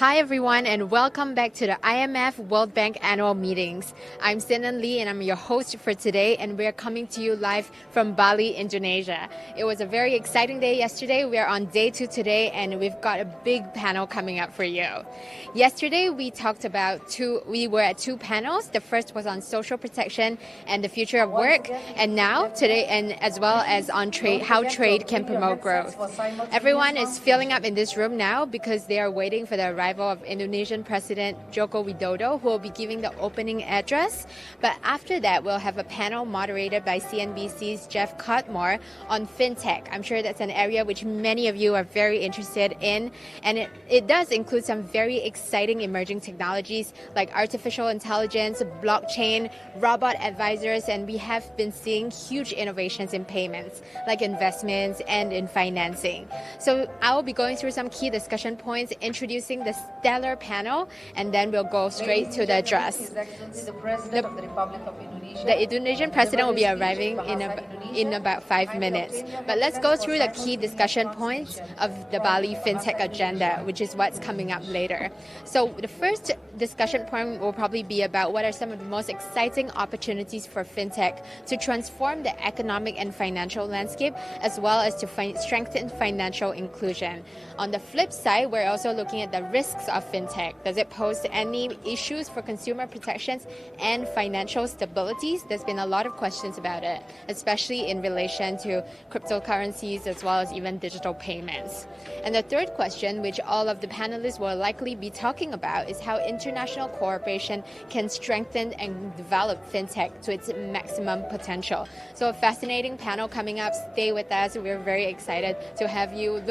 Hi everyone and welcome back to the IMF-World Bank Annual Meetings. I'm Sinan Lee and I'm your host for today, and we're coming to you live from Bali, Indonesia. It was a very exciting day yesterday. We are on day 2 today and we've got a big panel coming up for you. Yesterday we were at 2 panels. The first was on social protection and the future of work, and now today and as well as on trade, how trade can promote growth. Everyone is filling up in this room now because they are waiting for the arrival of Indonesian President Joko Widodo, who will be giving the opening address. But after that, we'll have a panel moderated by CNBC's Geoff Cutmore on fintech. I'm sure that's an area which many of you are very interested in, and it does include some very exciting emerging technologies like artificial intelligence, blockchain, robot advisors, and we have been seeing huge innovations in payments, like investments and in financing. So I will be going through some key discussion points, introducing the stellar panel, and then we'll go straight to the address. The Indonesian president will be arriving in about 5 minutes. But let's go through the key discussion points of the Bali Fintech agenda, which is what's coming up later. So the first discussion point will probably be about what are some of the most exciting opportunities for fintech to transform the economic and financial landscape, as well as to strengthen financial inclusion. On the flip side, we're also looking at the risks of fintech. Does it pose any issues for consumer protections and financial stabilities? There's been a lot of questions about it, especially in relation to cryptocurrencies as well as even digital payments. And the third question, which all of the panelists will likely be talking about, is how international cooperation can strengthen and develop fintech to its maximum potential. So a fascinating panel coming up. Stay with us. We're very excited to have you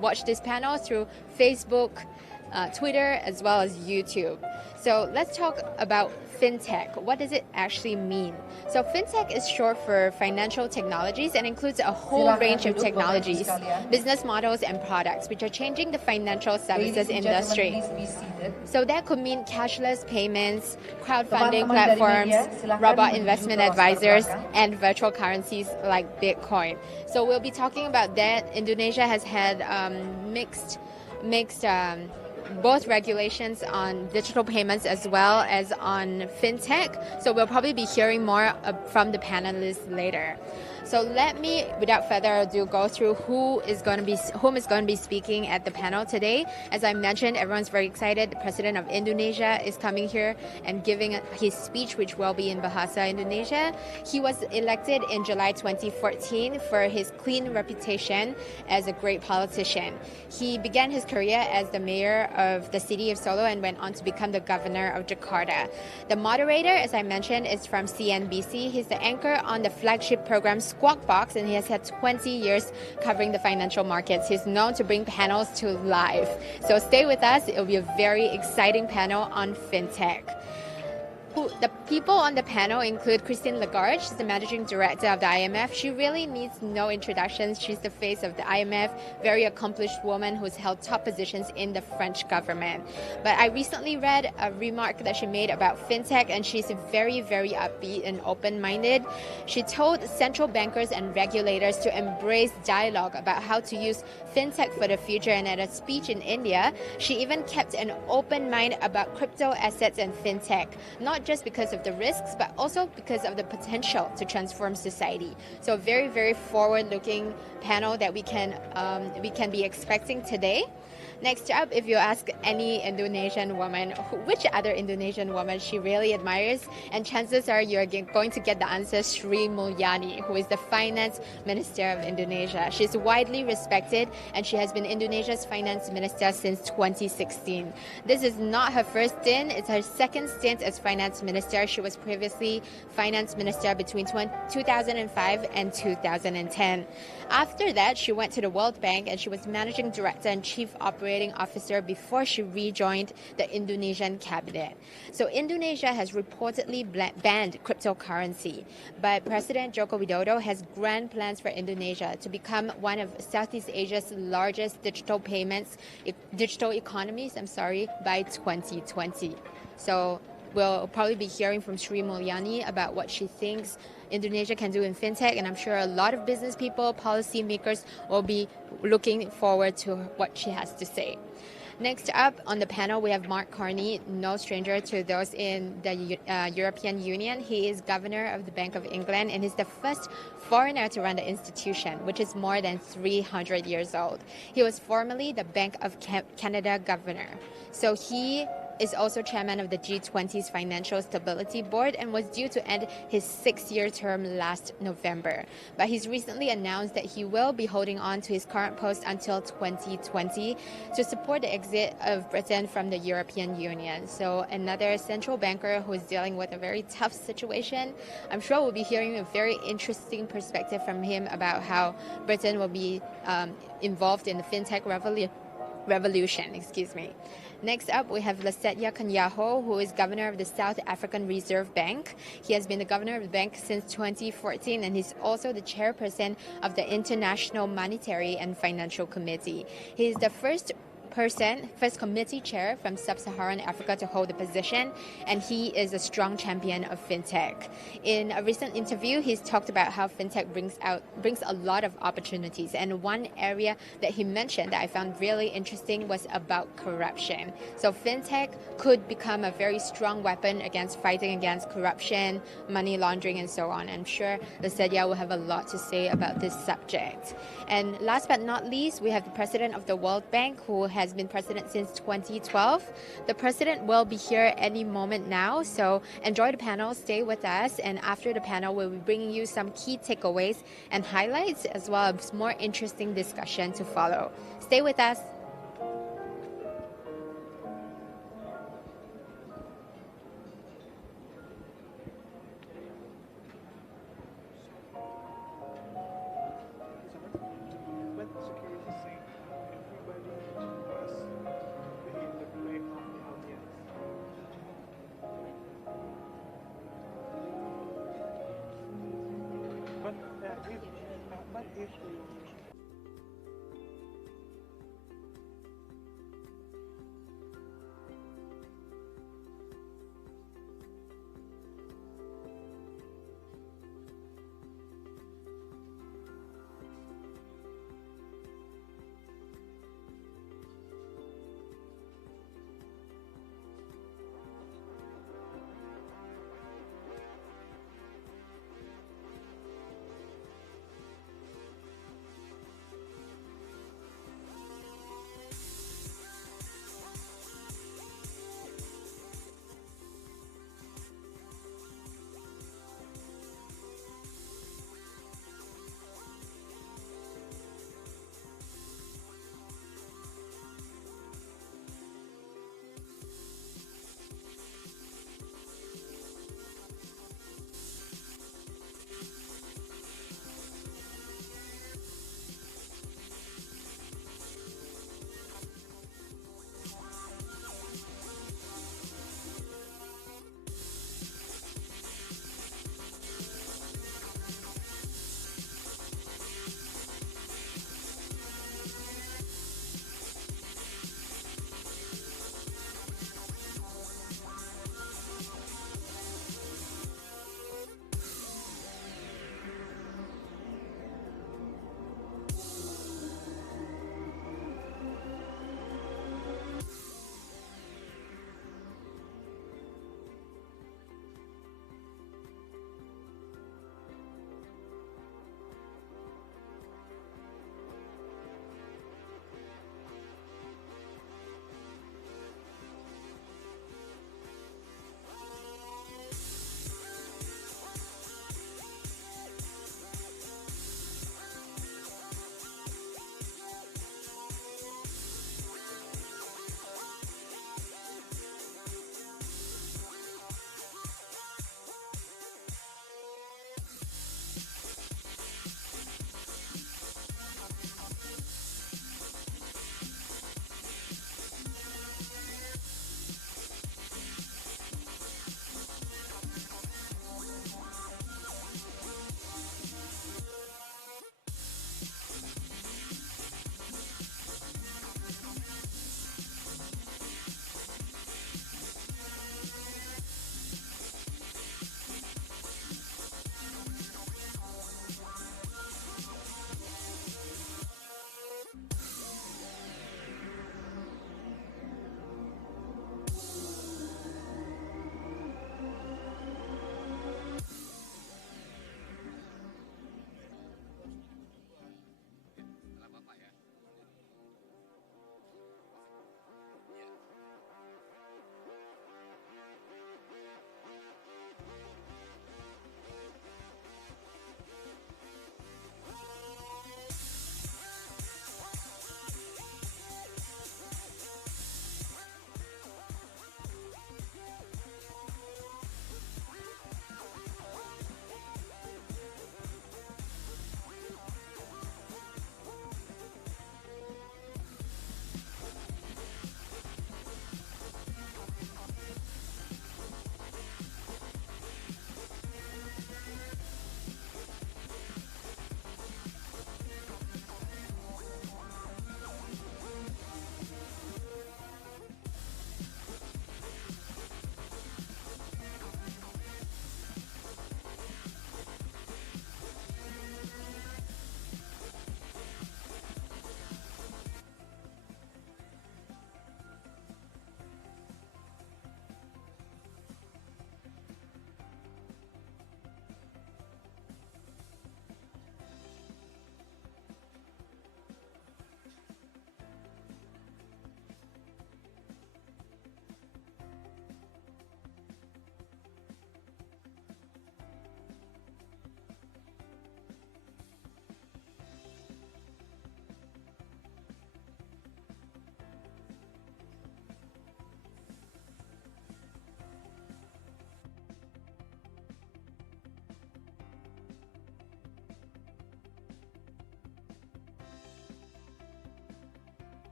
watch this panel through Facebook, Twitter, as well as YouTube. So let's talk about fintech. What does it actually mean? So fintech is short for financial technologies and includes a whole range of technologies, business models, and products which are changing the financial services industry. So that could mean cashless payments, crowdfunding platforms, robot investment advisors, and virtual currencies like Bitcoin. So we'll be talking about that. Indonesia has had mixed both regulations on digital payments as well as on fintech. So we'll probably be hearing more from the panelists later. So let me, without further ado, go through whom is going to be speaking at the panel today. As I mentioned, everyone's very excited. The president of Indonesia is coming here and giving his speech, which will be in Bahasa Indonesia. He was elected in July 2014 for his clean reputation as a great politician. He began his career as the mayor of the city of Solo and went on to become the governor of Jakarta. The moderator, as I mentioned, is from CNBC. He's the anchor on the flagship program Squawk Box, and he has had 20 years covering the financial markets. He's known to bring panels to life. So stay with us. It'll be a very exciting panel on fintech. The people on the panel include Christine Lagarde. She's the managing director of the IMF. She really needs no introductions. She's the face of the IMF, very accomplished woman who's held top positions in the French government. But I recently read a remark that she made about fintech, and she's very, very upbeat and open-minded. She told central bankers and regulators to embrace dialogue about how to use fintech for the future, and at a speech in India, she even kept an open mind about crypto assets and fintech, not just because of the risks, but also because of the potential to transform society. So a very, very forward-looking panel that we can be expecting today. Next up, if you ask any Indonesian woman which other Indonesian woman she really admires, and chances are you're going to get the answer Sri Mulyani, who is the finance minister of Indonesia. She's widely respected, and she has been Indonesia's finance minister since 2016. This is not her first stint. It's her second stint as finance minister. She was previously finance minister between 2005 and 2010. After that, she went to the World Bank, and she was managing director and chief operating officer before she rejoined the Indonesian cabinet. So Indonesia has reportedly banned cryptocurrency, but President Joko Widodo has grand plans for Indonesia to become one of Southeast Asia's largest digital economies, by 2020. So we'll probably be hearing from Sri Mulyani about what she thinks Indonesia can do in fintech, and I'm sure a lot of business people, policymakers will be looking forward to what she has to say. Next up on the panel, we have Mark Carney, no stranger to those in the European Union. He is governor of the Bank of England, and he's the first foreigner to run the institution, which is more than 300 years old. He was formerly the Bank of Canada governor. So he is also chairman of the G20's Financial Stability Board and was due to end his 6-year term last November. But he's recently announced that he will be holding on to his current post until 2020 to support the exit of Britain from the European Union. So another central banker who is dealing with a very tough situation. I'm sure we'll be hearing a very interesting perspective from him about how Britain will be involved in the fintech revolution. Next up, we have Lasetya Kanyaho, who is governor of the South African Reserve Bank. He has been the governor of the bank since 2014, and he's also the chairperson of the International Monetary and Financial Committee. He is the first committee chair from sub-Saharan Africa to hold the position, and he is a strong champion of fintech. In a recent interview, he's talked about how fintech brings a lot of opportunities, and one area that he mentioned that I found really interesting was about corruption. So fintech could become a very strong weapon against fighting against corruption, money laundering, and so on. I'm sure Lasetya will have a lot to say about this subject. And last but not least, we have the president of the World Bank, who has been president since 2012. The president will be here any moment now, so enjoy the panel, stay with us, and after the panel, we'll be bringing you some key takeaways and highlights, as well as more interesting discussion to follow. Stay with us.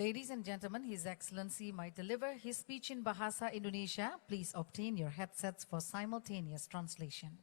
Ladies and gentlemen, His Excellency might deliver his speech in Bahasa Indonesia. Please obtain your headsets for simultaneous translation.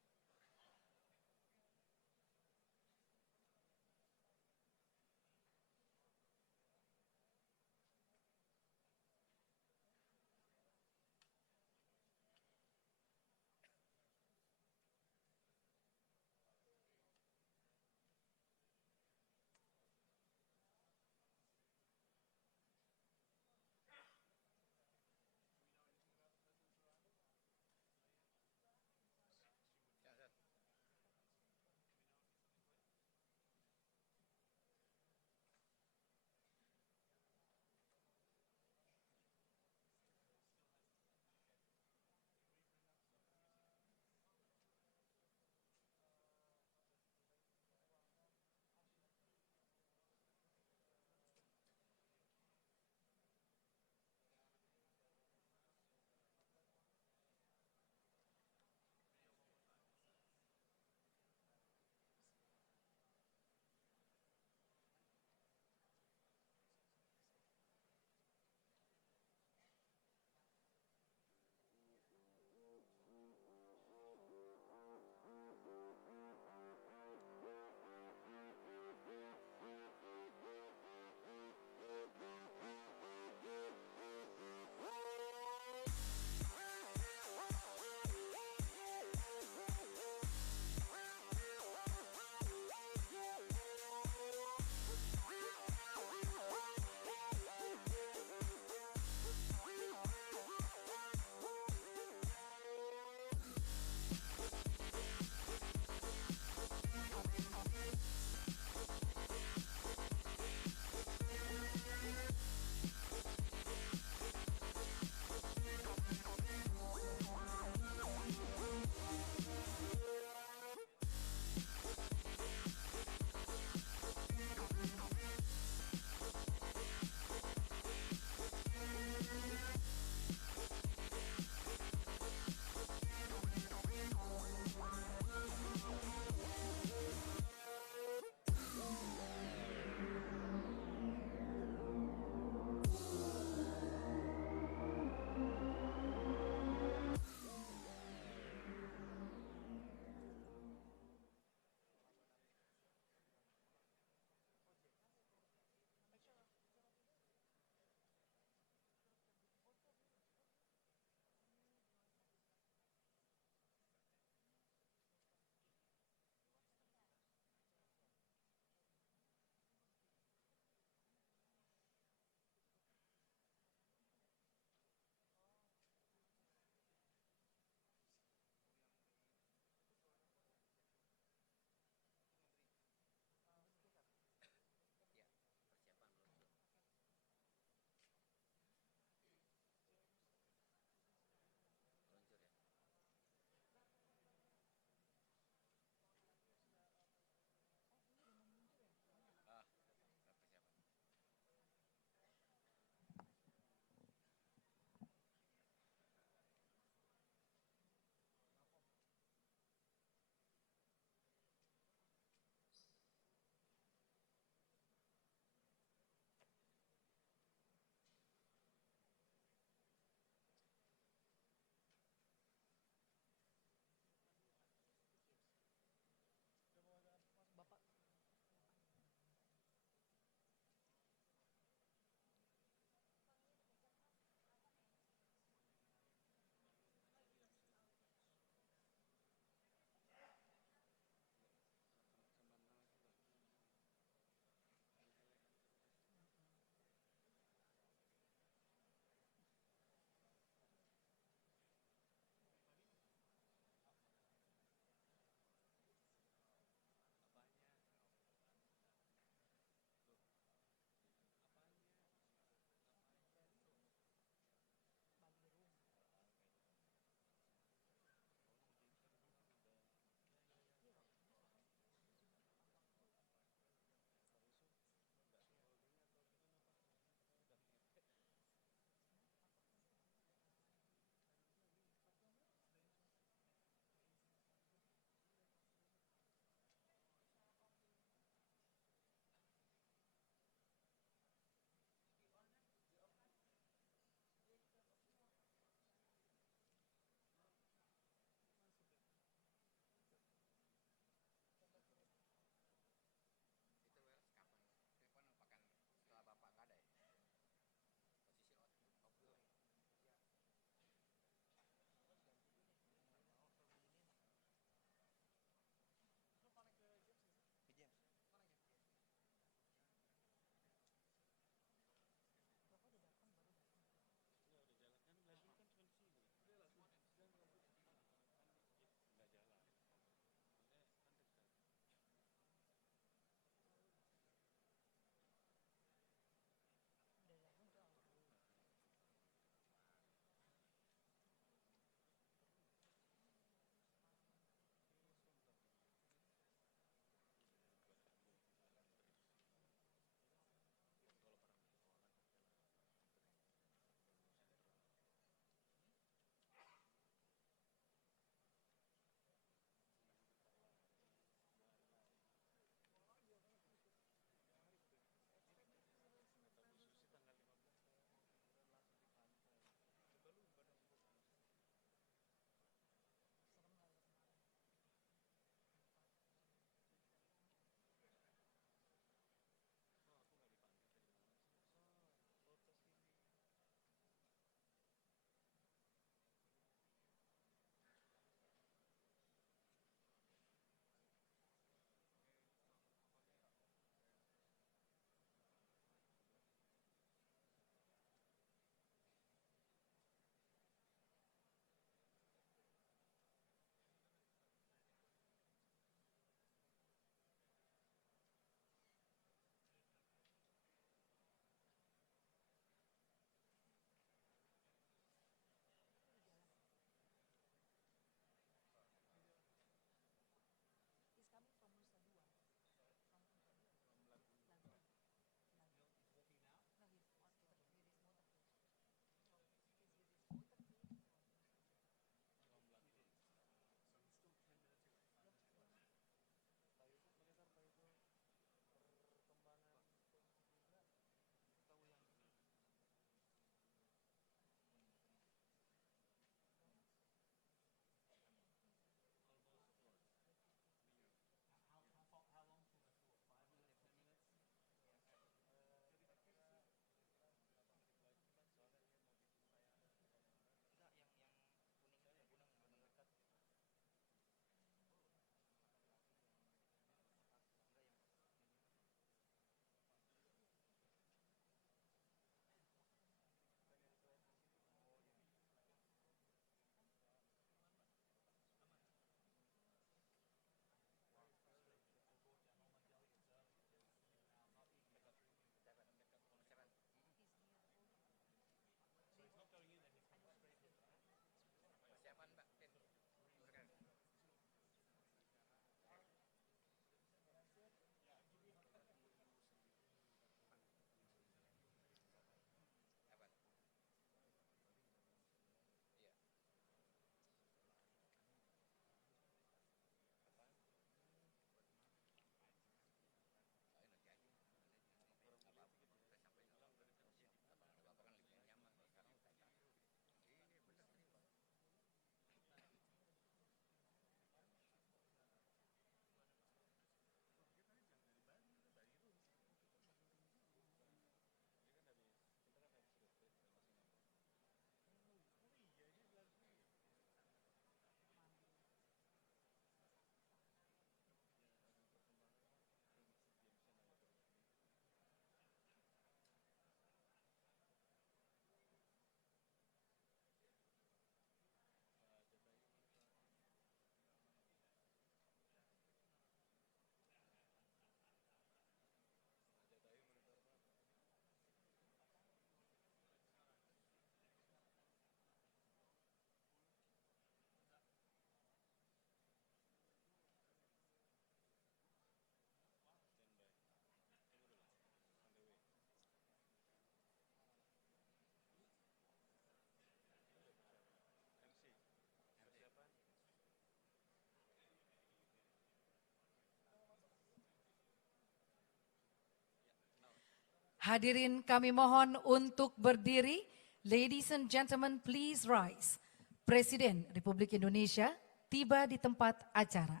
Hadirin kami mohon untuk berdiri. Ladies and gentlemen, please rise. Presiden Republik Indonesia tiba di tempat acara.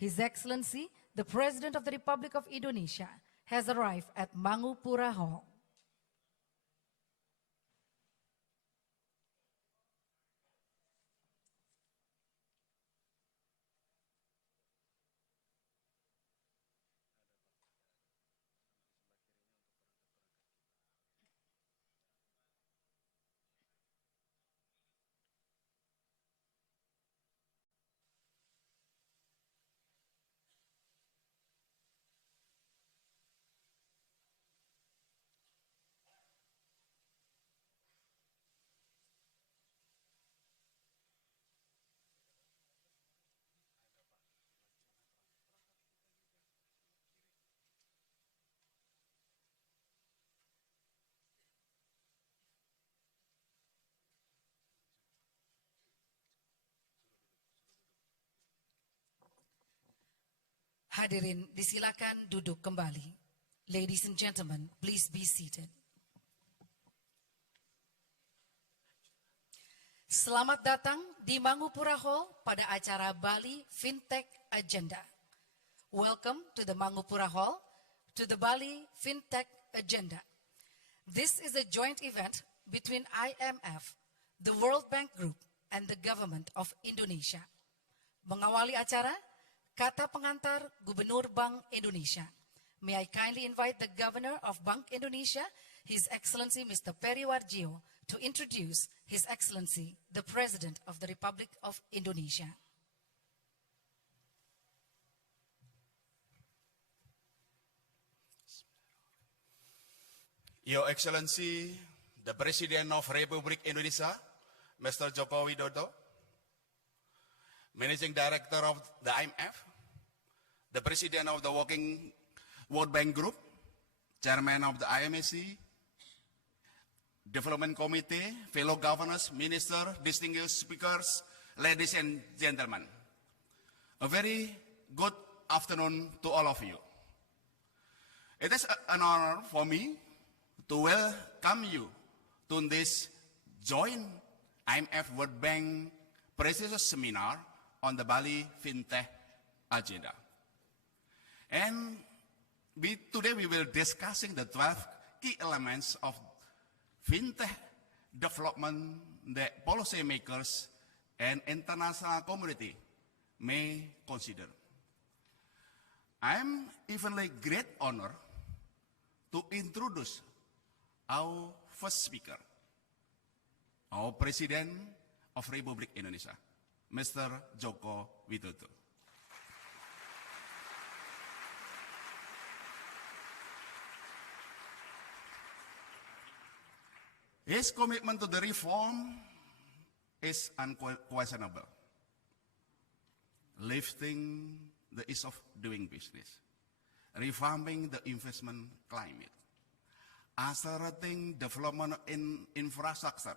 His Excellency, the President of the Republic of Indonesia, has arrived at Mangupura Hall. Hadirin disilakan duduk kembali. Ladies and gentlemen, please be seated. Selamat datang di Mangupura Hall pada acara Bali Fintech Agenda. Welcome to the Mangupura Hall, to the Bali Fintech Agenda. This is a joint event between IMF, the World Bank Group, and the Government of Indonesia. Mengawali acara, kata pengantar Gubernur Bank Indonesia. May I kindly invite the Governor of Bank Indonesia, His Excellency Mr. Periwarjio, to introduce His Excellency, the President of the Republic of Indonesia. Your Excellency, the President of Republic Indonesia, Mr. Joko Widodo, Managing Director of the IMF, the President of the Working World Bank Group, Chairman of the IMFC, Development Committee, fellow governors, ministers, distinguished speakers, ladies and gentlemen. A very good afternoon to all of you. It is an honor for me to welcome you to this joint IMF World Bank Presidential Seminar on the Bali Fintech Agenda. And today we will discussing the 12 key elements of fintech development that policymakers and international community may consider. I am evenly great honor to introduce our first speaker, our President of Republik Indonesia, Mr. Joko Widodo. His commitment to the reform is unquestionable, lifting the ease of doing business, revamping the investment climate, accelerating development in infrastructure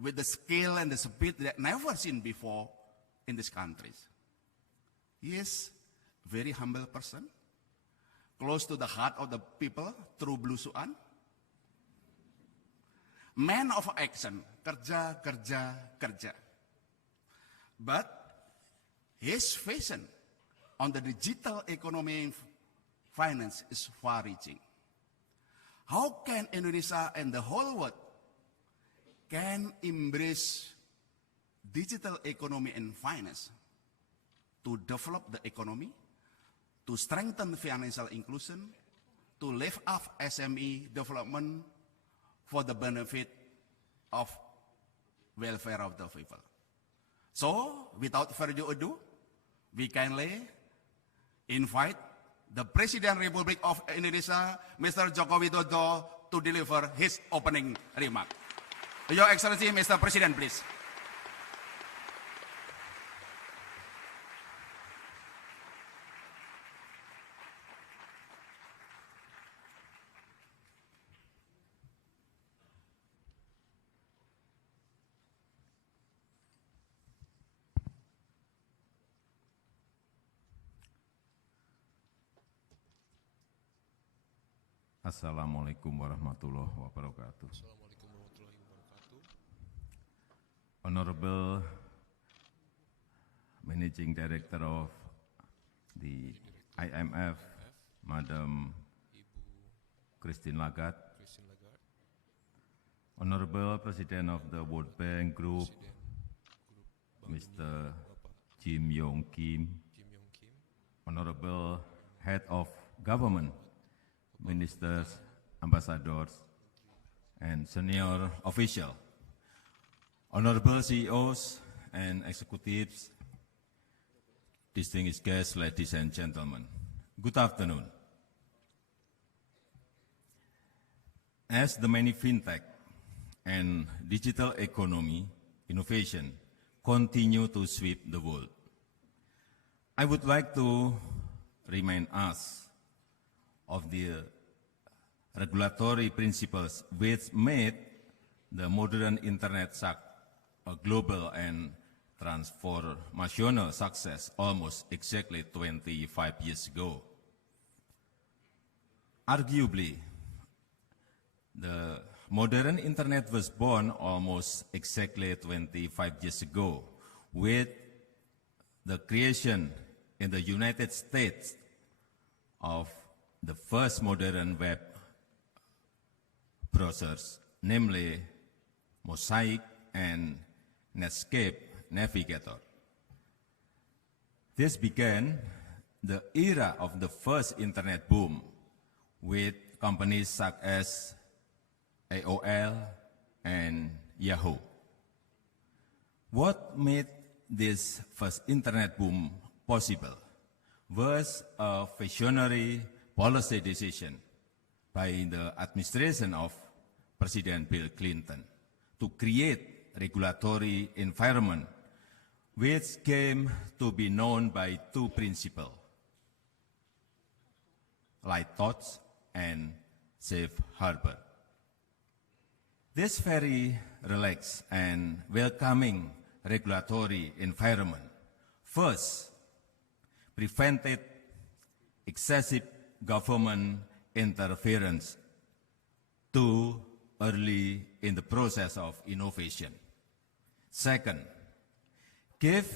with the scale and the speed that never seen before in these countries. He is a very humble person, close to the heart of the people through belusuan, man of action, kerja, kerja, kerja. But his vision on the digital economy and finance is far-reaching. How can Indonesia and the whole world can embrace digital economy and finance to develop the economy, to strengthen financial inclusion, to lift up SME development for the benefit of welfare of the people. So, without further ado, we kindly invite the President Republic of Indonesia, Mr. Joko Widodo, to deliver his opening remark. Your Excellency, Mr. President, please. Assalamualaikum warahmatullahi wabarakatuh. Honorable Managing Director of the IMF, Madam Christine Lagarde, Honorable President of the World Bank Group, Mr. Jim Yong Kim, Honorable Head of Government, Ministers, Ambassadors, and senior officials, Honorable CEOs and executives, distinguished guests, ladies and gentlemen, good afternoon. As the many fintech and digital economy innovation continue to sweep the world, I would like to remind us of the regulatory principles which made the modern internet a global and transformational success almost exactly 25 years ago. Arguably, the modern internet was born almost exactly 25 years ago with the creation in the United States of the first modern web browsers, namely Mosaic and Netscape Navigator. This began the era of the first internet boom with companies such as AOL and Yahoo. What made this first internet boom possible was a visionary policy decision by the administration of President Bill Clinton to create regulatory environment which came to be known by two principles: light touch and safe harbor. This very relaxed and welcoming regulatory environment first prevented excessive government interference too early in the process of innovation. Second, gave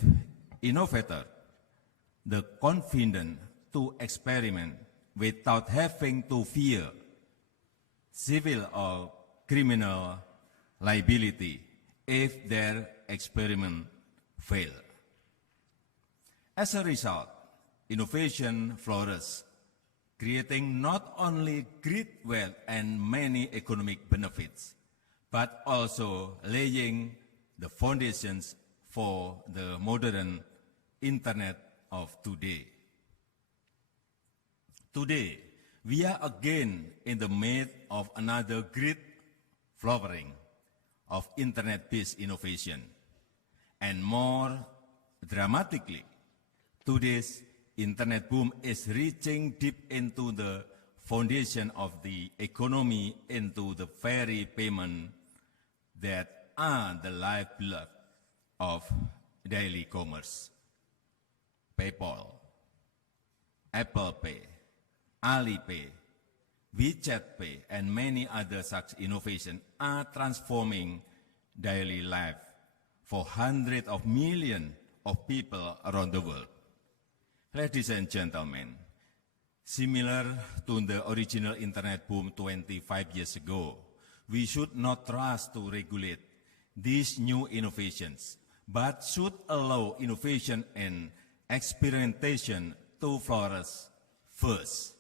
innovators the confidence to experiment without having to fear civil or criminal liability if their experiment failed. As a result, innovation flourished, creating not only great wealth and many economic benefits, but also laying the foundations for the modern internet of today. Today, we are again in the midst of another great flowering of internet-based innovation. And more dramatically, today's internet boom is reaching deep into the foundation of the economy, into the very payment that are the lifeblood of daily commerce. PayPal, Apple Pay, Alipay, WeChat Pay, and many other such innovations are transforming daily life for hundreds of millions of people around the world. Ladies and gentlemen, similar to the original internet boom 25 years ago, we should not rush to regulate these new innovations, but should allow innovation and experimentation to flourish first.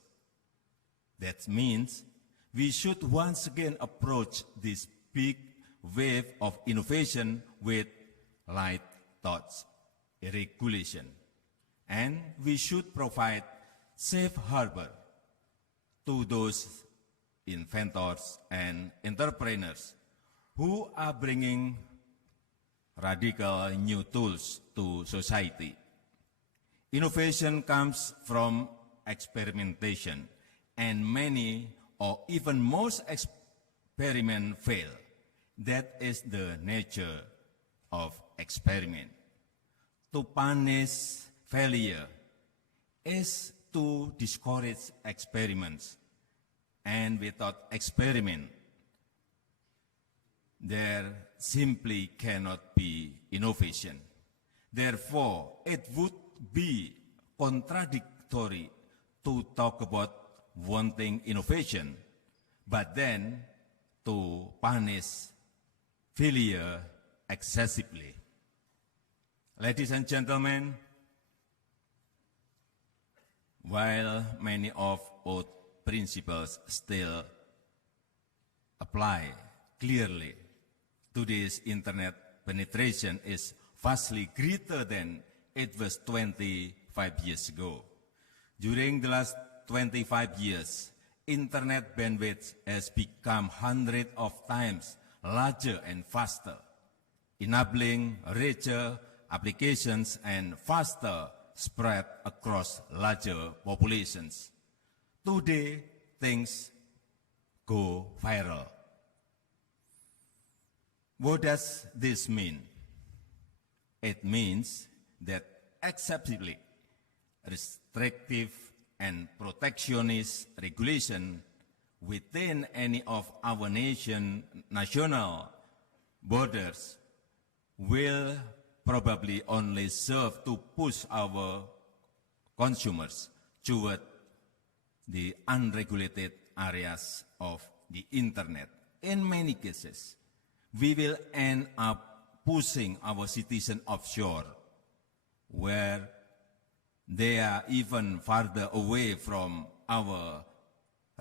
That means we should once again approach this big wave of innovation with light touch regulation. And we should provide safe harbor to those inventors and entrepreneurs who are bringing radical new tools to society. Innovation comes from experimentation, and many or even most experiments fail. That is the nature of experiment. To punish failure is to discourage experiments and without experiment, there simply cannot be innovation. Therefore, it would be contradictory to talk about wanting innovation, but then to punish failure excessively. Ladies and gentlemen, while many of old principles still apply clearly, today's internet penetration is vastly greater than it was 25 years ago. During the last 25 years, internet bandwidth has become hundreds of times larger and faster, enabling richer applications and faster spread across larger populations. Today, things go viral. What does this mean? It means that excessively restrictive and protectionist regulation within any of our national borders will probably only serve to push our consumers toward the unregulated areas of the internet. In many cases, we will end up pushing our citizens offshore, where they are even farther away from our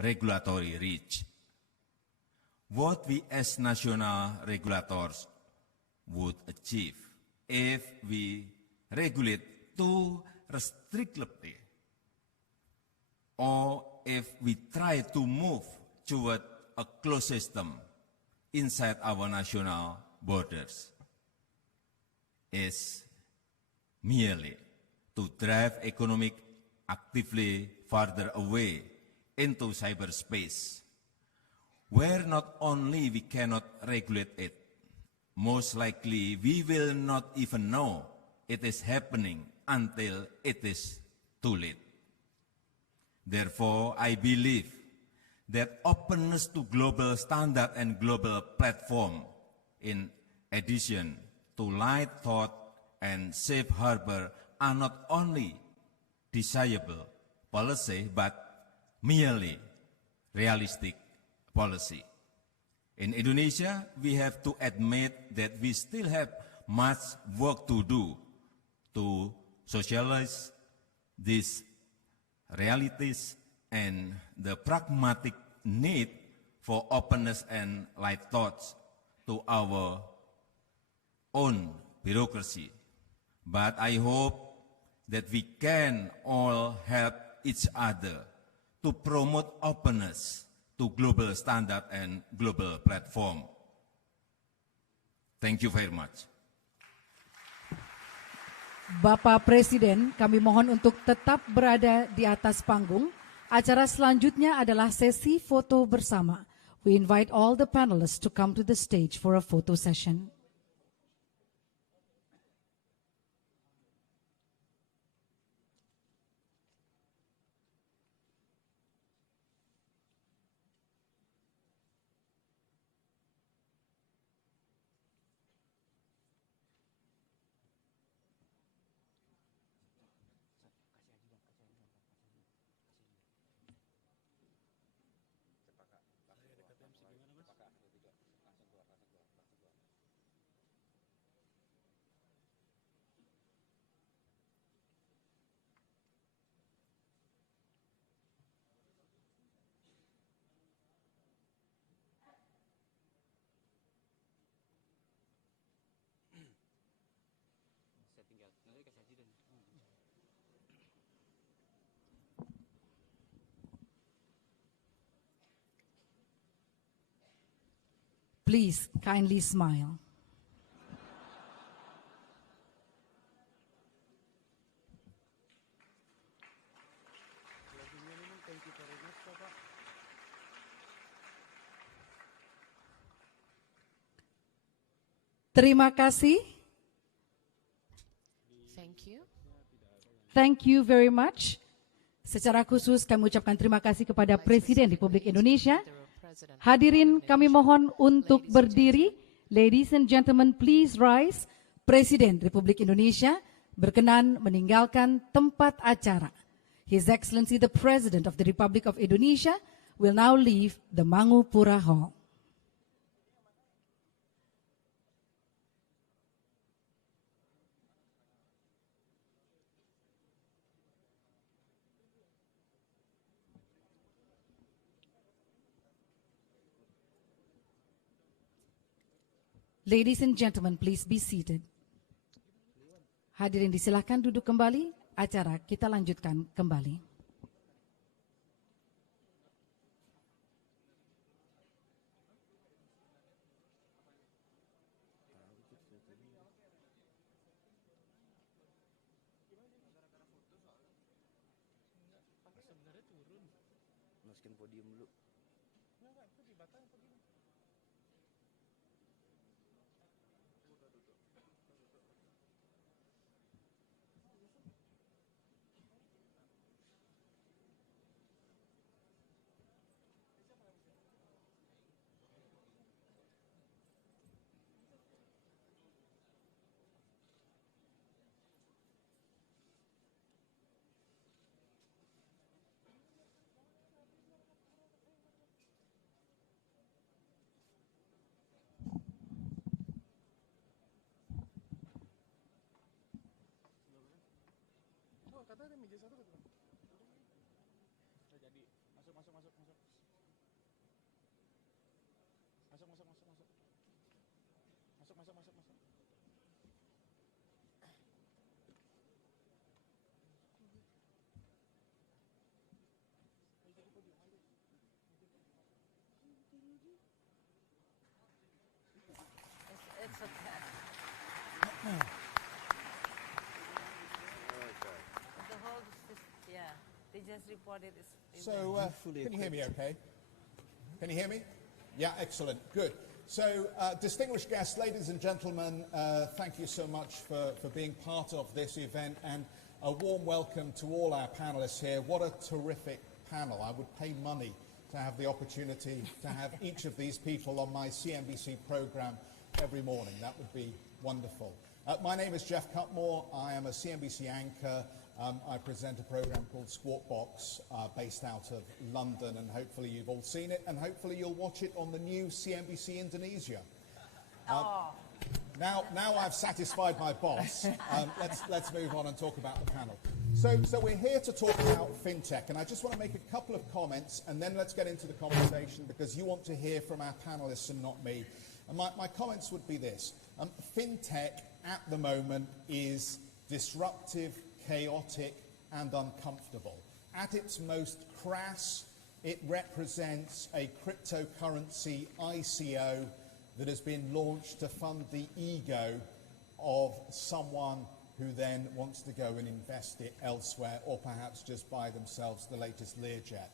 regulatory reach. What we as national regulators would achieve if we regulate too restrictively, or if we try to move toward a closed system inside our national borders, is merely to drive economic activity farther away into cyberspace, where not only we cannot regulate it, most likely we will not even know it is happening until it is too late. Therefore, I believe that openness to global standard and global platform, in addition to light thought and safe harbor, are not only desirable policy, but merely realistic policy. In Indonesia, we have to admit that we still have much work to do to socialize these realities and the pragmatic need for openness and light thoughts to our own bureaucracy. But I hope that we can all help each other to promote openness to global standard and global platform. Thank you very much. Bapak Presiden, kami mohon untuk tetap berada di atas panggung. Acara selanjutnya adalah sesi foto bersama. We invite all the panelists to come to the stage for a photo session. Please kindly smile. Terima kasih. Thank you. Thank you very much. Secara khusus kami ucapkan terima kasih kepada Presiden Republik Indonesia. Hadirin kami mohon untuk berdiri. Ladies and gentlemen, please rise. Presiden Republik Indonesia berkenan meninggalkan tempat acara. His Excellency the President of the Republic of Indonesia will now leave the Mangupura Hall. Ladies and gentlemen, please be seated. Hadirin disilakan duduk kembali, acara kita lanjutkan kembali. Masukin podium dulu. Katanya ada meja satu gitu. Jadi masuk. Masuk. It's okay. The whole, yeah, they just reported it. So, can you hear me okay? Can you hear me? Yeah, excellent. Good. So, distinguished guests, ladies and gentlemen, thank you so much for being part of this event, and a warm welcome to all our panelists here. What a terrific panel. I would pay money to have the opportunity to have each of these people on my CNBC program every morning. That would be wonderful. My name is Geoff Cutmore. I am a CNBC anchor. I present a program called Squawk Box based out of London, and hopefully you've all seen it, and hopefully you'll watch it on the new CNBC Indonesia. Now I've satisfied my boss. Let's move on and talk about the panel. So we're here to talk about fintech, and I just want to make a couple of comments, and then let's get into the conversation, because you want to hear from our panelists and not me. And my comments would be this. Fintech at the moment is disruptive, chaotic, and uncomfortable. At its most crass, it represents a cryptocurrency ICO that has been launched to fund the ego of someone who then wants to go and invest it elsewhere, or perhaps just buy themselves the latest Learjet.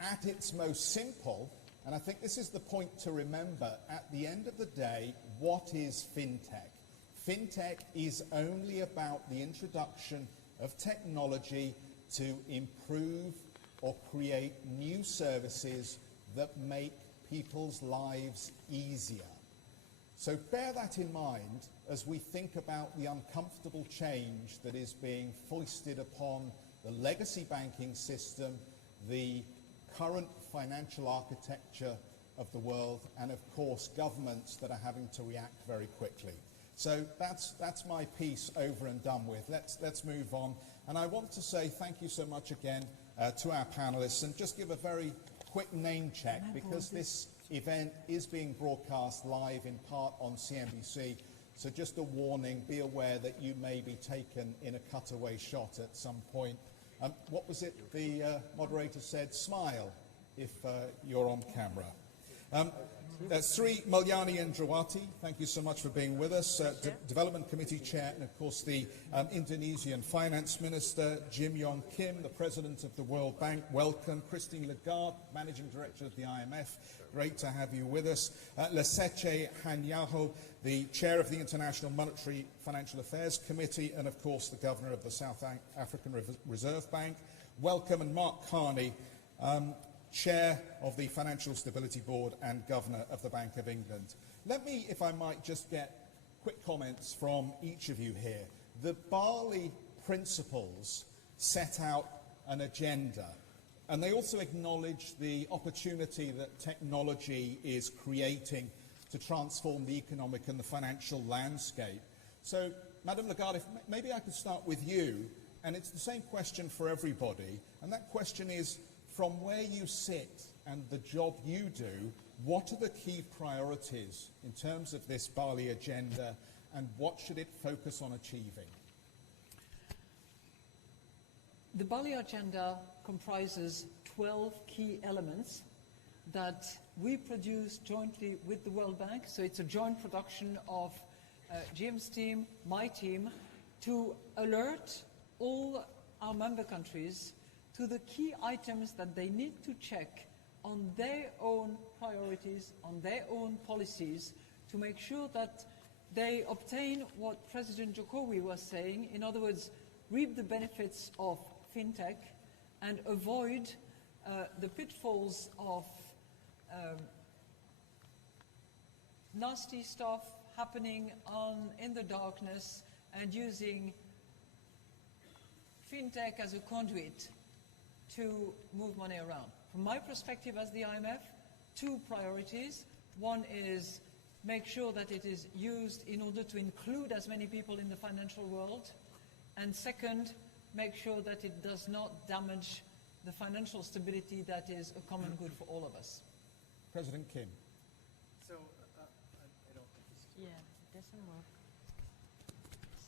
At its most simple, and I think this is the point to remember, at the end of the day, what is fintech? Fintech is only about the introduction of technology to improve or create new services that make people's lives easier. So bear that in mind as we think about the uncomfortable change that is being foisted upon the legacy banking system, the current financial architecture of the world, and of course governments that are having to react very quickly. So that's my piece over and done with. Let's move on. And I want to say thank you so much again to our panelists, and just give a very quick name check, because this event is being broadcast live in part on CNBC. So just a warning, be aware that you may be taken in a cutaway shot at some point. What was it the moderator said? Smile if you're on camera. Sri Mulyani and Drawati, thank you so much for being with us. Development Committee Chair, and of course the Indonesian Finance Minister, Jim Yong Kim, the President of the World Bank, welcome. Christine Lagarde, Managing Director of the IMF, great to have you with us. Leseche Hanyaho, the Chair of the International Monetary Financial Affairs Committee, and of course the Governor of the South African Reserve Bank. welcome, and Mark Carney, Chair of the Financial Stability Board and Governor of the Bank of England. Let me, if I might, just get quick comments from each of you here. The Bali principles set out an agenda, and they also acknowledge the opportunity that technology is creating to transform the economic and the financial landscape. So, Madame Lagarde, if maybe I could start with you, and it's the same question for everybody, and that question is, from where you sit and the job you do, what are the key priorities in terms of this Bali agenda, and what should it focus on achieving? The Bali agenda comprises 12 key elements that we produce jointly with the World Bank. So it's a joint production of Jim's team, my team, to alert all our member countries to the key items that they need to check on their own priorities, on their own policies, to make sure that they obtain what President Jokowi was saying, in other words, reap the benefits of fintech and avoid the pitfalls of nasty stuff happening in the darkness and using fintech as a conduit to move money around. From my perspective as the IMF, two priorities. One is make sure that it is used in order to include as many people in the financial world. And second, make sure that it does not damage the financial stability that is a common good for all of us. President Kim. So, I don't think this. Yeah, it doesn't work.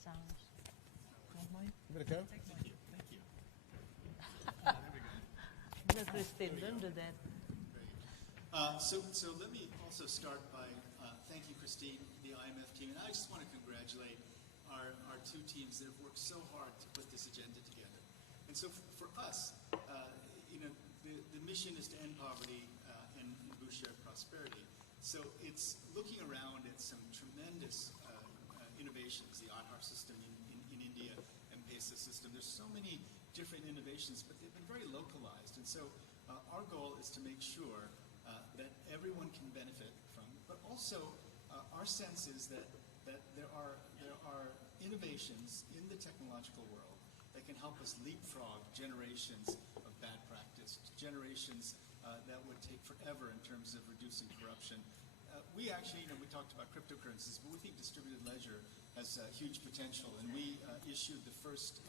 Sounds. Want mine? Give it a go. Thank you. No, Christine, don't do that. So let me also start by thank you, Christine, the IMF team, and I just want to congratulate our two teams that have worked so hard to put this agenda together. And so for us, the mission is to end poverty and boost shared prosperity. So it's looking around at some tremendous innovations, the Aadhaar system in India and PESA system. There's so many different innovations, but they've been very localized. And so our goal is to make sure that everyone can benefit from it, but also our sense is that there are innovations in the technological world that can help us leapfrog generations of bad practice, generations that would take forever in terms of reducing corruption. We actually, we talked about cryptocurrencies, but we think distributed ledger has huge potential, and we issued the first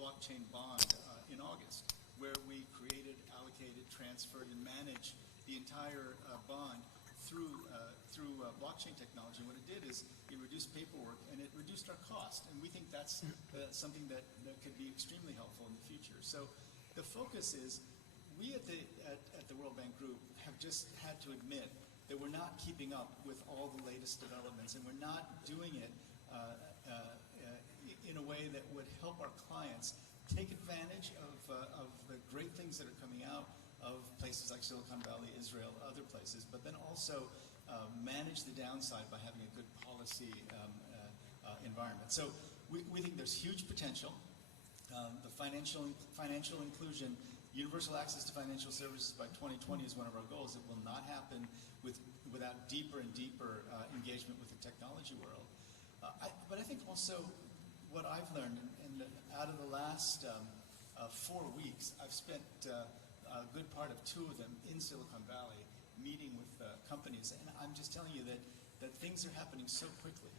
blockchain bond in August, where we created, allocated, transferred, and managed the entire bond through blockchain technology. What it did is it reduced paperwork and it reduced our cost, and we think that's something that could be extremely helpful in the future. So the focus is we at the World Bank Group have just had to admit that we're not keeping up with all the latest developments, and we're not doing it in a way that would help our clients take advantage of the great things that are coming out of places like Silicon Valley, Israel, other places, but then also manage the downside by having a good policy environment. So we think there's huge potential. The financial inclusion, universal access to financial services by 2020 is one of our goals. It will not happen without deeper and deeper engagement with the technology world. But I think also what I've learned, and out of the last 4 weeks, I've spent a good part of 2 of them in Silicon Valley meeting with companies, and I'm just telling you that things are happening so quickly.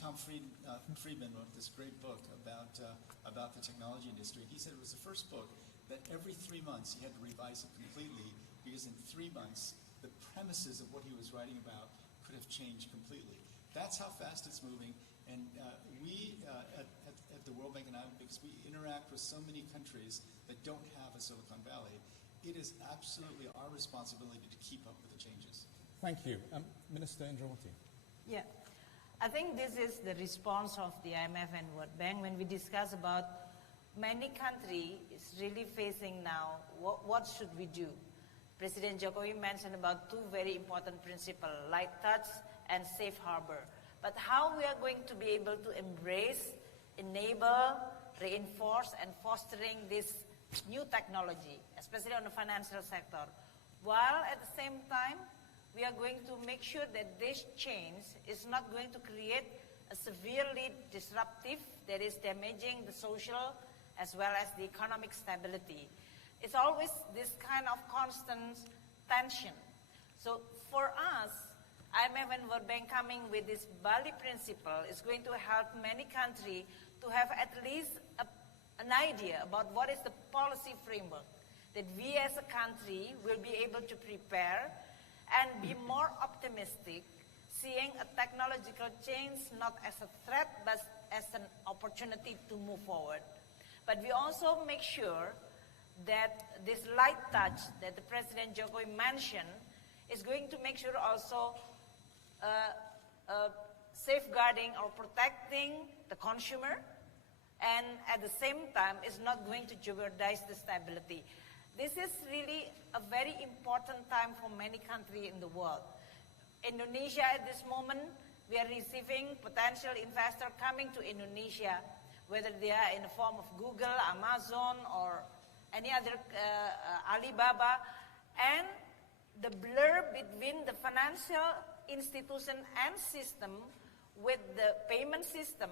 Tom Friedman wrote this great book about the technology industry. He said it was the first book that every 3 months he had to revise it completely, because in 3 months the premises of what he was writing about could have changed completely. That's how fast it's moving, and we at the World Bank and IMF, because we interact with so many countries that don't have a Silicon Valley, it is absolutely our responsibility to keep up with the changes. Thank you. Minister Indrawati. Yeah. I think this is the response of the IMF and World Bank when we discuss about many countries is really facing now what should we do. President Jokowi mentioned about 2 very important principles, light touch and safe harbor. But how we are going to be able to embrace, enable, reinforce, and fostering this new technology, especially on the financial sector, while at the same time, we are going to make sure that this change is not going to create a severely disruptive that is damaging the social as well as the economic stability. It's always this kind of constant tension. So for us, IMF and World Bank coming with this Bali principle is going to help many countries to have at least an idea about what is the policy framework that we as a country will be able to prepare and be more optimistic, seeing a technological change not as a threat but as an opportunity to move forward. But we also make sure that this light touch that the President Jokowi mentioned is going to make sure also safeguarding or protecting the consumer, and at the same time is not going to jeopardize the stability. This is really a very important time for many countries in the world. Indonesia at this moment, we are receiving potential investors coming to Indonesia, whether they are in the form of Google, Amazon, or any other Alibaba, and the blur between the financial institution and system with the payment system,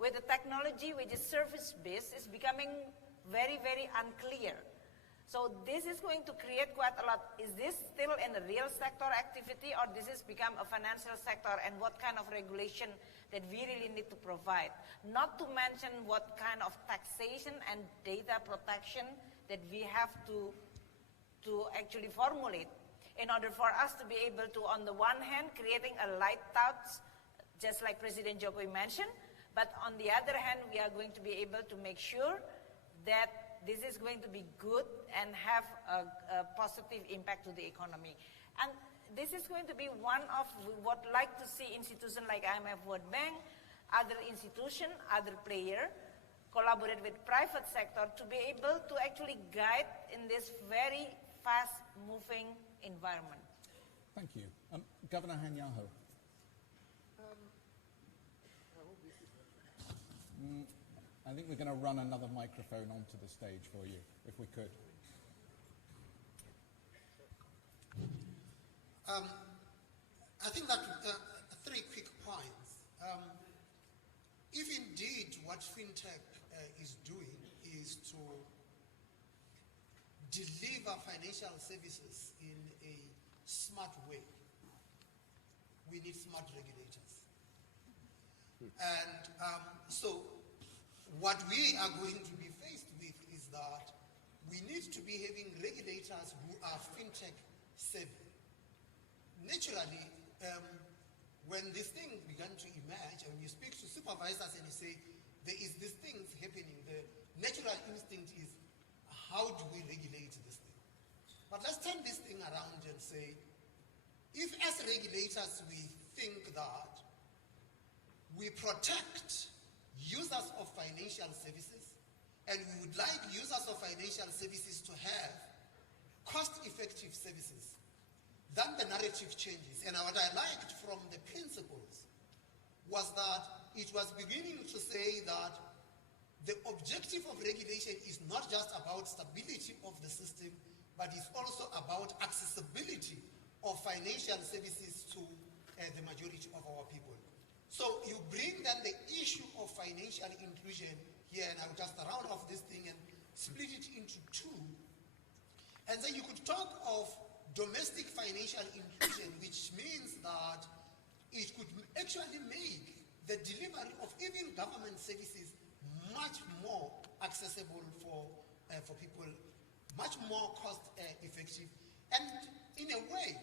with the technology which is service-based, is becoming very, very unclear. So this is going to create quite a lot. Is this still in the real sector activity, or this has become a financial sector, and what kind of regulation that we really need to provide? Not to mention what kind of taxation and data protection that we have to actually formulate in order for us to be able to, on the one hand, creating a light touch, just like President Jokowi mentioned, but on the other hand, we are going to be able to make sure that this is going to be good and have a positive impact to the economy. And this is going to be one of what like to see institutions like IMF World Bank, other institutions, other players, collaborate with private sector to be able to actually guide in this very fast-moving environment. Thank you. Governor Hanyaho. I think we're going to run another microphone onto the stage for you, if we could. I think that three quick points. If indeed what fintech is doing is to deliver financial services in a smart way, we need smart regulators. And so what we are going to be faced with is that we need to be having regulators who are fintech savvy. Naturally, when this thing began to emerge, and you speak to supervisors and you say, there is this thing happening, the natural instinct is, how do we regulate this thing? But let's turn this thing around and say, if as regulators we think that we protect users of financial services, and we would like users of financial services to have cost-effective services, then the narrative changes. And what I liked from the principles was that it was beginning to say that the objective of regulation is not just about stability of the system, but it's also about accessibility of financial services to the majority of our people. So you bring then the issue of financial inclusion here, and I'll just round off this thing and split it into two. And then you could talk of domestic financial inclusion, which means that it could actually make the delivery of even government services much more accessible for people, much more cost effective. And in a way,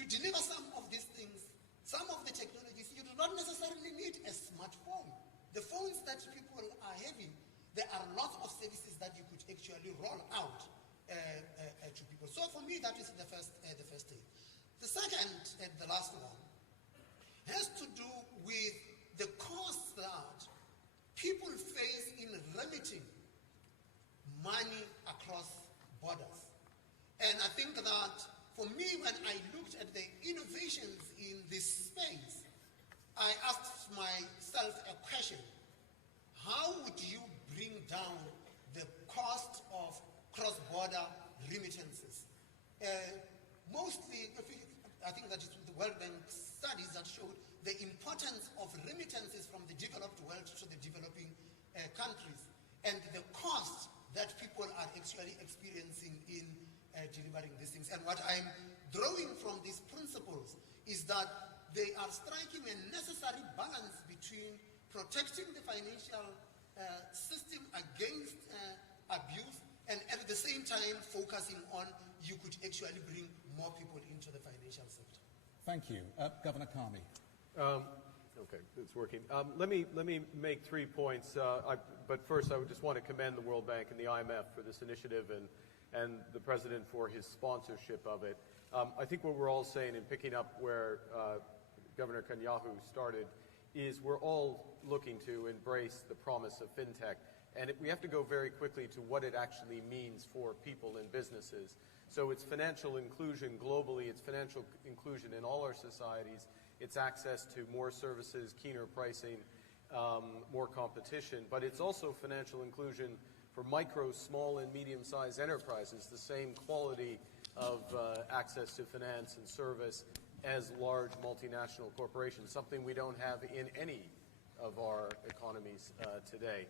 to deliver some of these things, some of the technologies, you do not necessarily need a smartphone. The phones that people are having, there are lots of services that you could actually roll out to people. So for me, that is the first thing. The second and the last one has to do with the costs that people face in remitting money across borders. And I think that for me, when I looked at the innovations in this space, I asked myself a question: how would you bring down the cost of remittances. Mostly, I think that is the World Bank studies that showed the importance of remittances from the developed world to the developing countries, and the cost that people are actually experiencing in delivering these things. And what I'm drawing from these principles is that they are striking a necessary balance between protecting the financial system against abuse, and at the same time focusing on you could actually bring more people into the financial sector. Thank you. Governor Carney. Okay, it's working. Let me make 3 points, but first I would just want to commend the World Bank and the IMF for this initiative and the President for his sponsorship of it. I think what we're all saying, and picking up where Governor Netanyahu started, is we're all looking to embrace the promise of fintech, and we have to go very quickly to what it actually means for people and businesses. So it's financial inclusion globally, it's financial inclusion in all our societies, it's access to more services, keener pricing, more competition, but it's also financial inclusion for micro, small, and medium-sized enterprises, the same quality of access to finance and service as large multinational corporations, something we don't have in any of our economies today.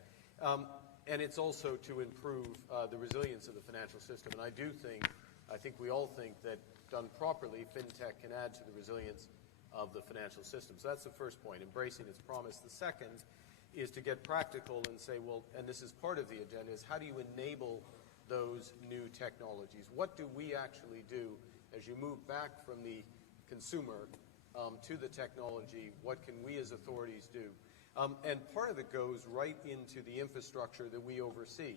And it's also to improve the resilience of the financial system. And I think we all think that done properly, fintech can add to the resilience of the financial system. So that's the first point, embracing its promise. The second is to get practical and say, well, and this is part of the agenda, is how do you enable those new technologies? What do we actually do as you move back from the consumer to the technology? What can we as authorities do? And part of it goes right into the infrastructure that we oversee.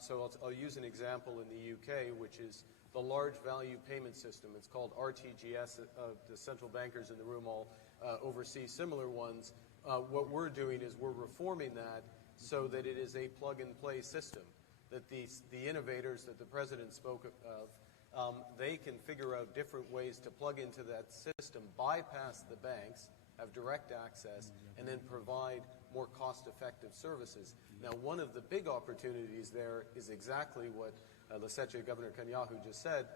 So I'll use an example in the UK, which is the large value payment system. It's called RTGS. The central bankers in the room all oversee similar ones. What we're doing is we're reforming that so that it is a plug-and-play system, that the innovators that the President spoke of, they can figure out different ways to plug into that system, bypass the banks, have direct access, and then provide more cost-effective services. Now, one of the big opportunities there is exactly what Governor Netanyahu just said,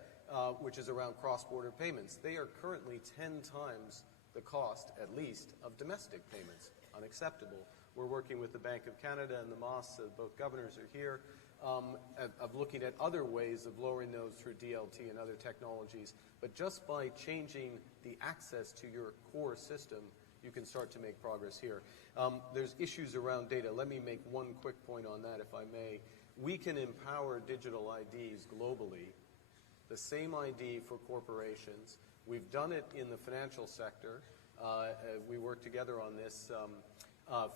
which is around cross-border payments. They are currently 10 times the cost, at least, of domestic payments. Unacceptable. We're working with the Bank of Canada and the MAS, both governors are here, of looking at other ways of lowering those through DLT and other technologies. But just by changing the access to your core system, you can start to make progress here. There's issues around data. Let me make one quick point on that, if I may. We can empower digital IDs globally, the same ID for corporations. We've done it in the financial sector. We work together on this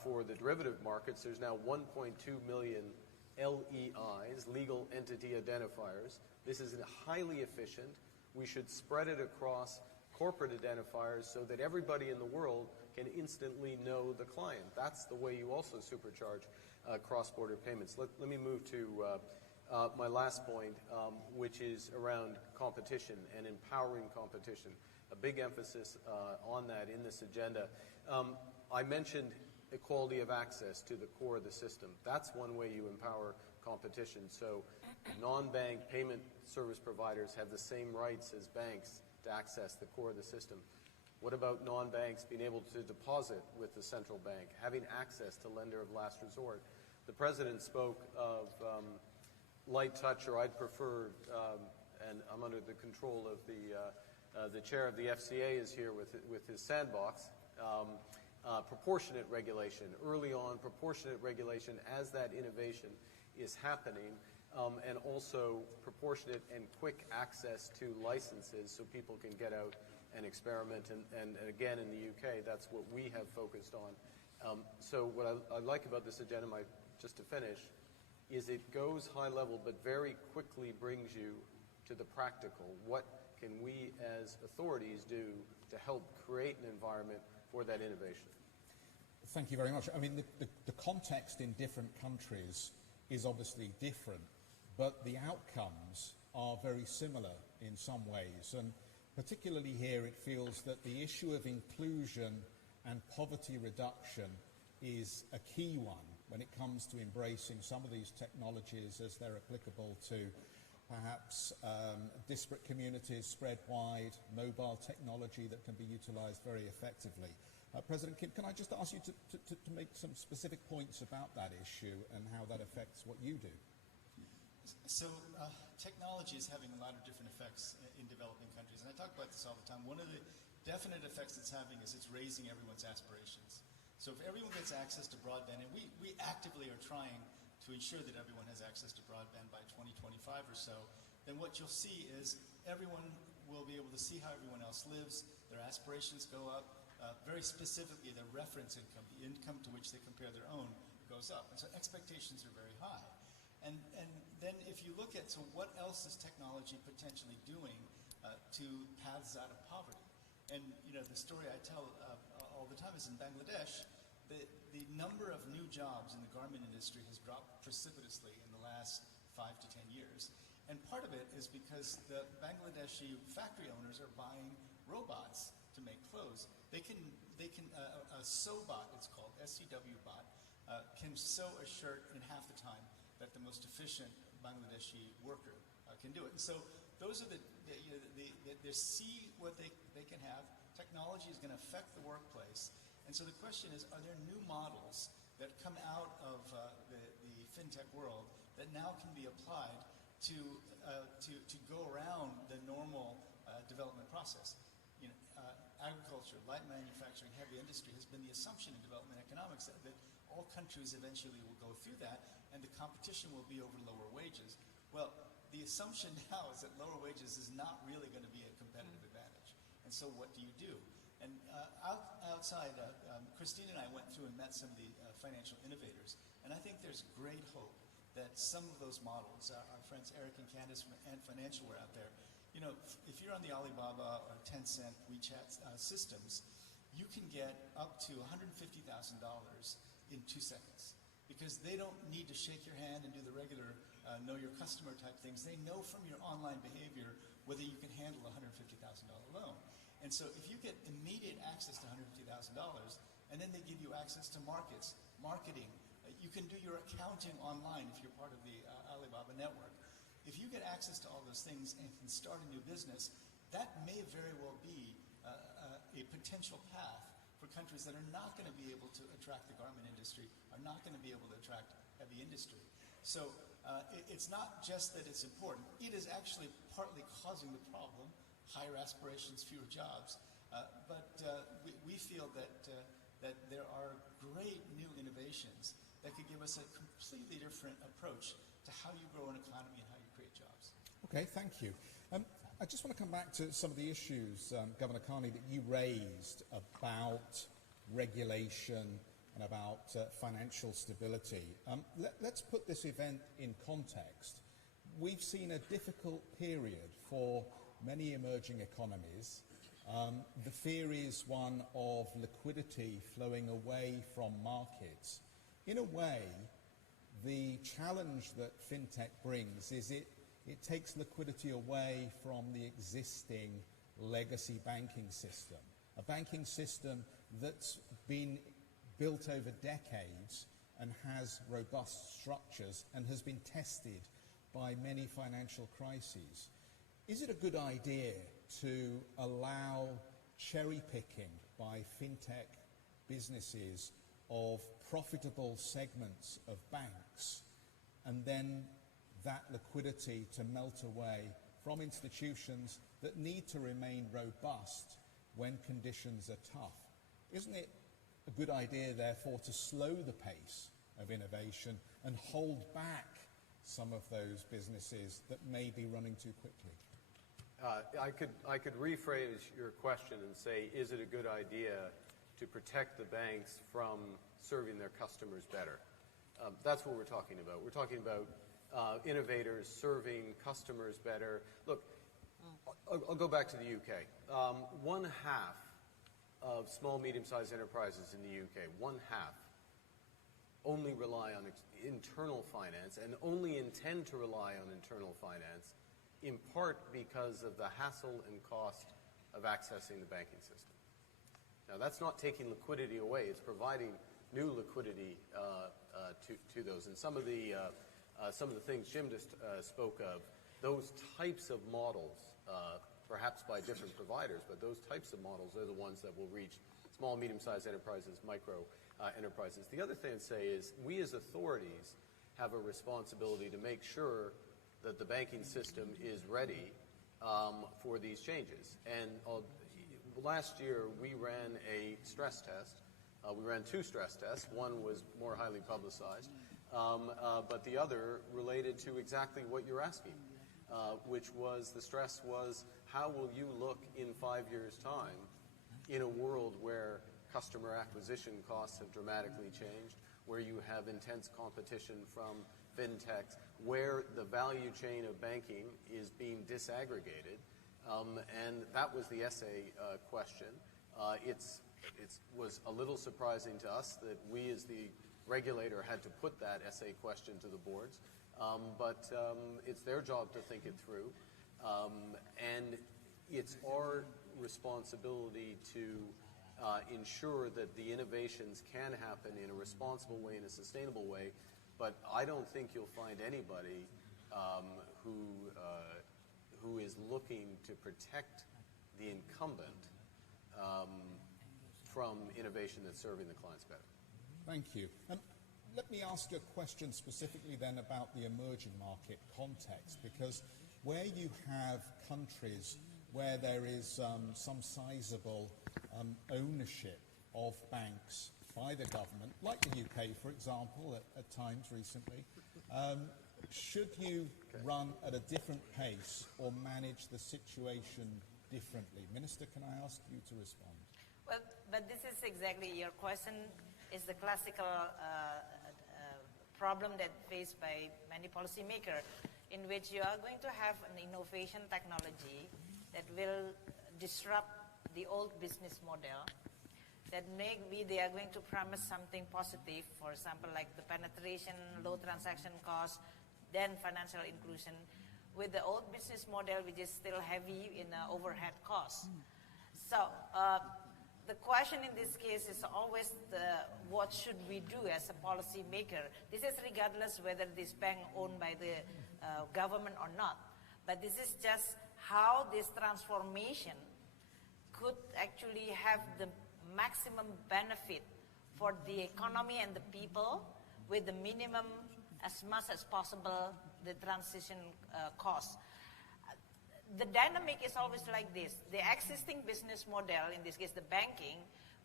for the derivative markets. There's now 1.2 million LEIs, legal entity identifiers. This is highly efficient. We should spread it across corporate identifiers so that everybody in the world can instantly know the client. That's the way you also supercharge cross-border payments. Let me move to my last point, which is around competition and empowering competition. A big emphasis on that in this agenda. I mentioned equality of access to the core of the system. That's one way you empower competition. So non-bank payment service providers have the same rights as banks to access the core of the system. What about non-banks being able to deposit with the central bank, having access to lender of last resort? The President spoke of light touch, or I'd prefer, and I'm under the control of the chair of the FCA is here with his sandbox, proportionate regulation, early on proportionate regulation as that innovation is happening, and also proportionate and quick access to licenses so people can get out and experiment. And again, in the UK, that's what we have focused on. So what I like about this agenda, just to finish, is it goes high level but very quickly brings you to the practical. What can we as authorities do to help create an environment for that innovation? Thank you very much. I mean, the context in different countries is obviously different, but the outcomes are very similar in some ways. And particularly here, it feels that the issue of inclusion and poverty reduction is a key one when it comes to embracing some of these technologies as they're applicable to perhaps disparate communities spread wide, mobile technology that can be utilized very effectively. President Kim, can I just ask you to make some specific points about that issue and how that affects what you do? So technology is having a lot of different effects in developing countries, and I talk about this all the time. One of the definite effects it's having is it's raising everyone's aspirations. So if everyone gets access to broadband, and we actively are trying to ensure that everyone has access to broadband by 2025 or so, then what you'll see is everyone will be able to see how everyone else lives, their aspirations go up, very specifically their reference income, the income to which they compare their own, goes up. And so expectations are very high. And then if you look at, so what else is technology potentially doing to paths out of poverty? And the story I tell all the time is in Bangladesh, the number of new jobs in the garment industry has dropped precipitously in the last 5 to 10 years. And part of it is because the Bangladeshi factory owners are buying robots to make clothes. They can a sew bot, it's called, SCW bot, can sew a shirt in half the time that the most efficient Bangladeshi worker can do it. And so those are they see what they can have. Technology is going to affect the workplace. And so the question is, are there new models that come out of the fintech world that now can be applied to go around the normal development process? Agriculture, light manufacturing, heavy industry has been the assumption in development economics that all countries eventually will go through that, and the competition will be over lower wages. Well, the assumption now is that lower wages is not really going to be a competitive advantage. And so what do you do? And outside, Christine and I went through and met some of the financial innovators, and I think there's great hope that some of those models, our friends Eric and Candice from Ant Financial were out there. If you're on the Alibaba or Tencent WeChat systems, you can get up to $150,000 in 2 seconds because they don't need to shake your hand and do the regular know your customer type things. They know from your online behavior whether you can handle a $150,000 loan. And so if you get immediate access to $150,000 and then they give you access to marketing, you can do your accounting online if you're part of the Alibaba network. If you get access to all those things and can start a new business, that may very well be a potential path for countries that are not going to be able to attract the garment industry, are not going to be able to attract heavy industry. So it's not just that it's important. It is actually partly causing the problem, higher aspirations, fewer jobs. But we feel that there are great new innovations that could give us a completely different approach to how you grow an economy and how you create jobs. Okay, thank you. I just want to come back to some of the issues, Governor Carney, that you raised about regulation and about financial stability. Let's put this event in context. We've seen a difficult period for many emerging economies. The fear is one of liquidity flowing away from markets. In a way, the challenge that fintech brings is it takes liquidity away from the existing legacy banking system, a banking system that's been built over decades and has robust structures and has been tested by many financial crises. Is it a good idea to allow cherry picking by fintech businesses of profitable segments of banks and then that liquidity to melt away from institutions that need to remain robust when conditions are tough? Isn't it a good idea, therefore, to slow the pace of innovation and hold back some of those businesses that may be running too quickly? I could rephrase your question and say, is it a good idea to protect the banks from serving their customers better? That's what we're talking about. We're talking about innovators serving customers better. Look, I'll go back to the UK. 1/2 of small, medium-sized enterprises in the UK, 1/2, only rely on internal finance and only intend to rely on internal finance in part because of the hassle and cost of accessing the banking system. Now, that's not taking liquidity away. It's providing new liquidity to those. And some of the things Jim just spoke of those types of models, perhaps by different providers, but those types of models are the ones that will reach small, medium-sized enterprises, micro enterprises. The other thing I'd say is we as authorities have a responsibility to make sure that the banking system is ready for these changes. And last year we ran a stress test. We ran 2 stress tests. One was more highly publicized, but the other related to exactly what you're asking, which was the stress was, how will you look in 5 years' time in a world where customer acquisition costs have dramatically changed, where you have intense competition from fintechs, where the value chain of banking is being disaggregated, and that was the essay question. It was a little surprising to us that we as the regulator had to put that essay question to the boards, but it's their job to think it through, and it's our responsibility to ensure that the innovations can happen in a responsible way, in a sustainable way, but I don't think you'll find anybody who is looking to protect the incumbent from innovation that's serving the clients better. Thank you. Let me ask you a question specifically then about the emerging market context, because where you have countries where there is some sizable ownership of banks by the government, like the UK, for example, at times recently, should you run at a different pace or manage the situation differently? Minister, can I ask you to respond? Well, but this is exactly your question is the classical problem that faced by many policymakers, in which you are going to have an innovation technology that will disrupt the old business model, that maybe they are going to promise something positive, for example, like the penetration, low transaction costs, then financial inclusion, with the old business model which is still heavy in overhead costs. So the question in this case is always what should we do as a policy maker? This is regardless whether this bank owned by the government or not, but this is just how this transformation could actually have the maximum benefit for the economy and the people with the minimum, as much as possible, the transition costs. The dynamic is always like this. The existing business model, in this case the banking,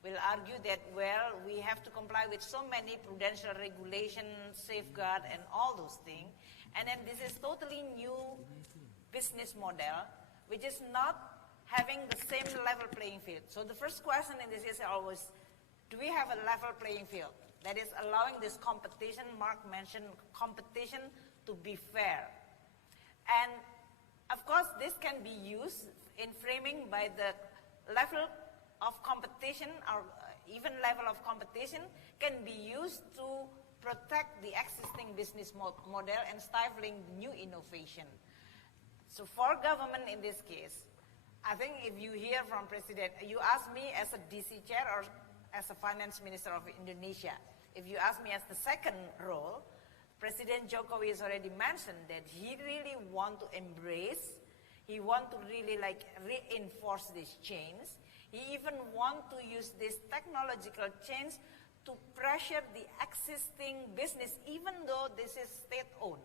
will argue that, well, we have to comply with so many prudential regulations, safeguard, and all those things. And then this is totally new business model, which is not having the same level playing field. So the first question in this is always, do we have a level playing field that is allowing this competition, Mark mentioned competition, to be fair? And of course, this can be used in framing by the level of competition, or even level of competition can be used to protect the existing business model and stifling new innovation. So for government in this case, I think if you hear from President, you ask me as a DC chair or as a finance minister of Indonesia. If you ask me as the second role, President Jokowi has already mentioned that he really want to embrace, he want to really like reinforce these chains. He even want to use this technological change to pressure the existing business, even though this is state-owned,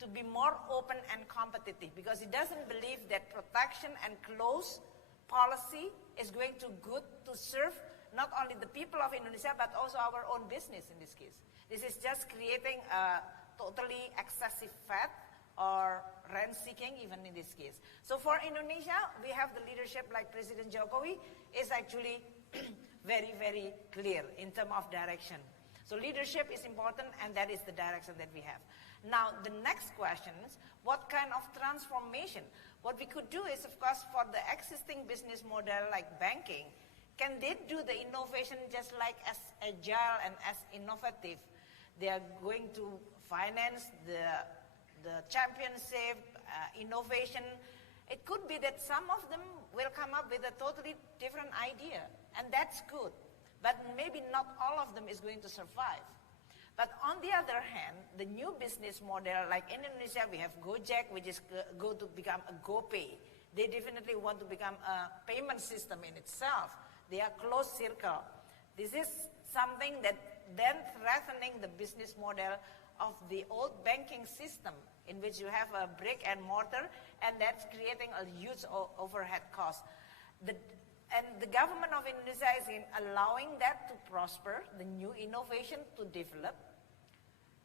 to be more open and competitive, because he doesn't believe that protection and close policy is going to good to serve not only the people of Indonesia, but also our own business in this case. This is just creating a totally excessive fat or rent-seeking even in this case. So for Indonesia, we have the leadership like President Jokowi is actually very, very clear in terms of direction. So leadership is important, and that is the direction that we have. Now, the next question is, what kind of transformation? What we could do is, of course, for the existing business model like banking, can they do the innovation just like as agile and as innovative? They are going to finance the championship, innovation. It could be that some of them will come up with a totally different idea, and that's good. But maybe not all of them is going to survive. But on the other hand, the new business model, like in Indonesia, we have Gojek, which is going to become a GoPay. They definitely want to become a payment system in itself. They are closed circle. This is something that then threatening the business model of the old banking system, in which you have a brick and mortar, and that's creating a huge overhead cost. And the government of Indonesia is allowing that to prosper, the new innovation to develop.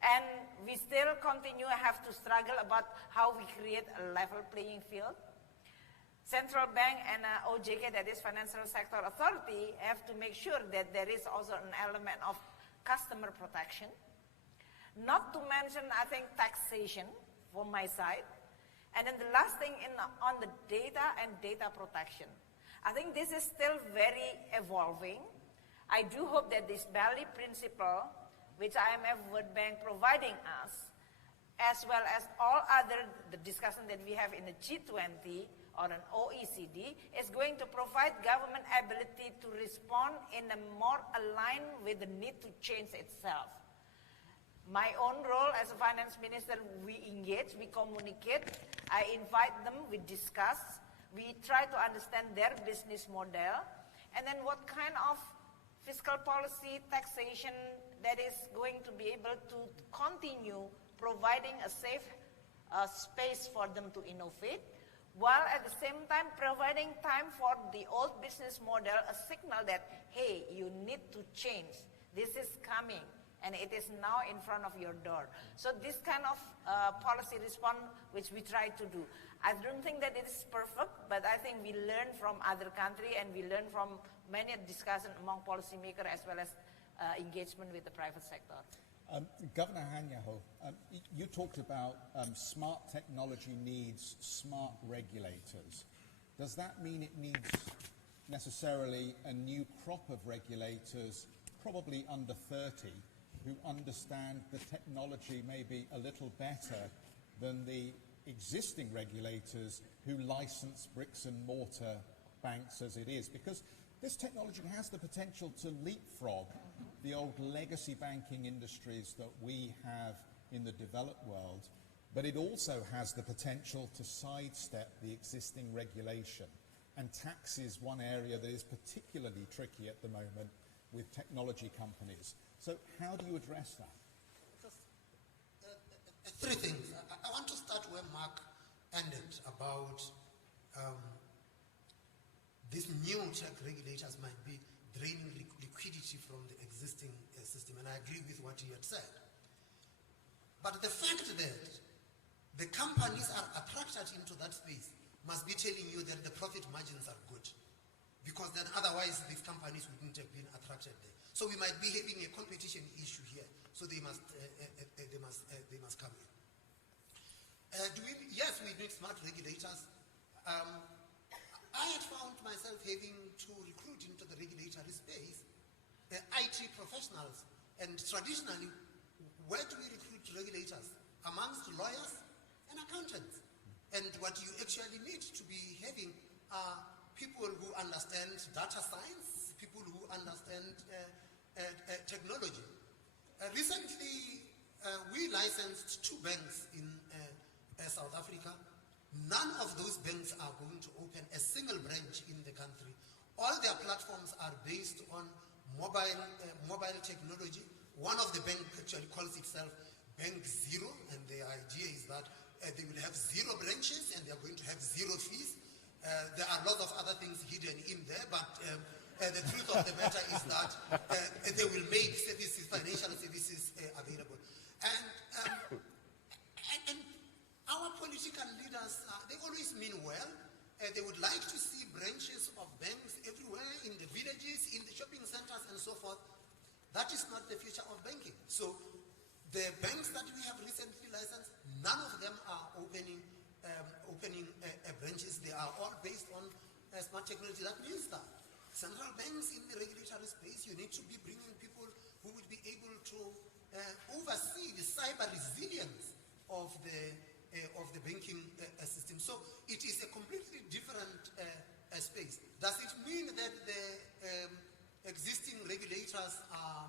And we still have to struggle about how we create a level playing field. Central bank and OJK, that is Financial Sector Authority, have to make sure that there is also an element of customer protection. Not to mention, I think, taxation from my side. And then the last thing on the data and data protection. I think this is still very evolving. I do hope that this Bali principle, which IMF-World Bank providing us, as well as all other the discussion that we have in the G20 or an OECD, is going to provide government ability to respond in a more aligned with the need to change itself. My own role as a finance minister, we engage, we communicate, I invite them, we discuss, we try to understand their business model, and then what kind of fiscal policy, taxation that is going to be able to continue providing a safe space for them to innovate, while at the same time providing time for the old business model, a signal that, hey, you need to change. This is coming, and it is now in front of your door. So this kind of policy response, which we try to do. I don't think that it is perfect, but I think we learn from other countries, and we learn from many discussions among policymakers as well as engagement with the private sector. Governor Hanyaho, you talked about smart technology needs smart regulators. Does that mean it needs necessarily a new crop of regulators, probably under 30, who understand the technology maybe a little better than the existing regulators who license bricks and mortar banks as it is? Because this technology has the potential to leapfrog the old legacy banking industries that we have in the developed world, but it also has the potential to sidestep the existing regulation. And tax is one area that is particularly tricky at the moment with technology companies. So how do you address that? Three things. I want to start where Mark ended about these new tech regulators might be draining liquidity from the existing system, and I agree with what he had said. But the fact that the companies are attracted into that space must be telling you that the profit margins are good, because then otherwise these companies wouldn't have been attracted there. So we might be having a competition issue here. So they must come in. Yes, we need smart regulators. I had found myself having to recruit into the regulatory space IT professionals. And traditionally, where do we recruit regulators? Amongst lawyers and accountants. And what you actually need to be having are people who understand data science, people who understand technology. Recently, we licensed 2 banks in South Africa. None of those banks are going to open a single branch in the country. All their platforms are based on mobile technology. One of the banks actually calls itself Bank Zero, and the idea is that they will have 0 branches and they are going to have 0 fees. There are lots of other things hidden in there, but the truth of the matter is that they will make services, financial services available. And our political leaders, they always mean well. They would like to see branches of banks everywhere, in the villages, in the shopping centers, and so forth. That is not the future of banking. So the banks that we have recently licensed, none of them are opening branches. They are all based on smart technology. That means that central banks in the regulatory space, you need to be bringing people who would be able to oversee the cyber resilience of the banking system. So it is a completely different space. Does it mean that the existing regulators are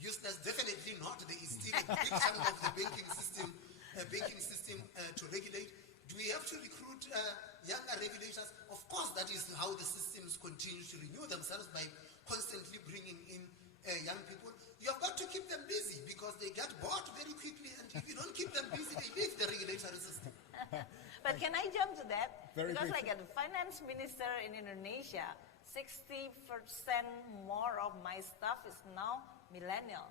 used investors, definitely not. There is still a big chunk of the banking system to regulate. Do we have to recruit younger regulators? Of course, that is how the systems continue to renew themselves, by constantly bringing in young people. You have got to keep them busy because they get bored very quickly, and if you don't keep them busy, they leave the regulatory system. But can I jump to that? Very because briefly. like a finance minister in Indonesia, 60% more of my staff is now millennial.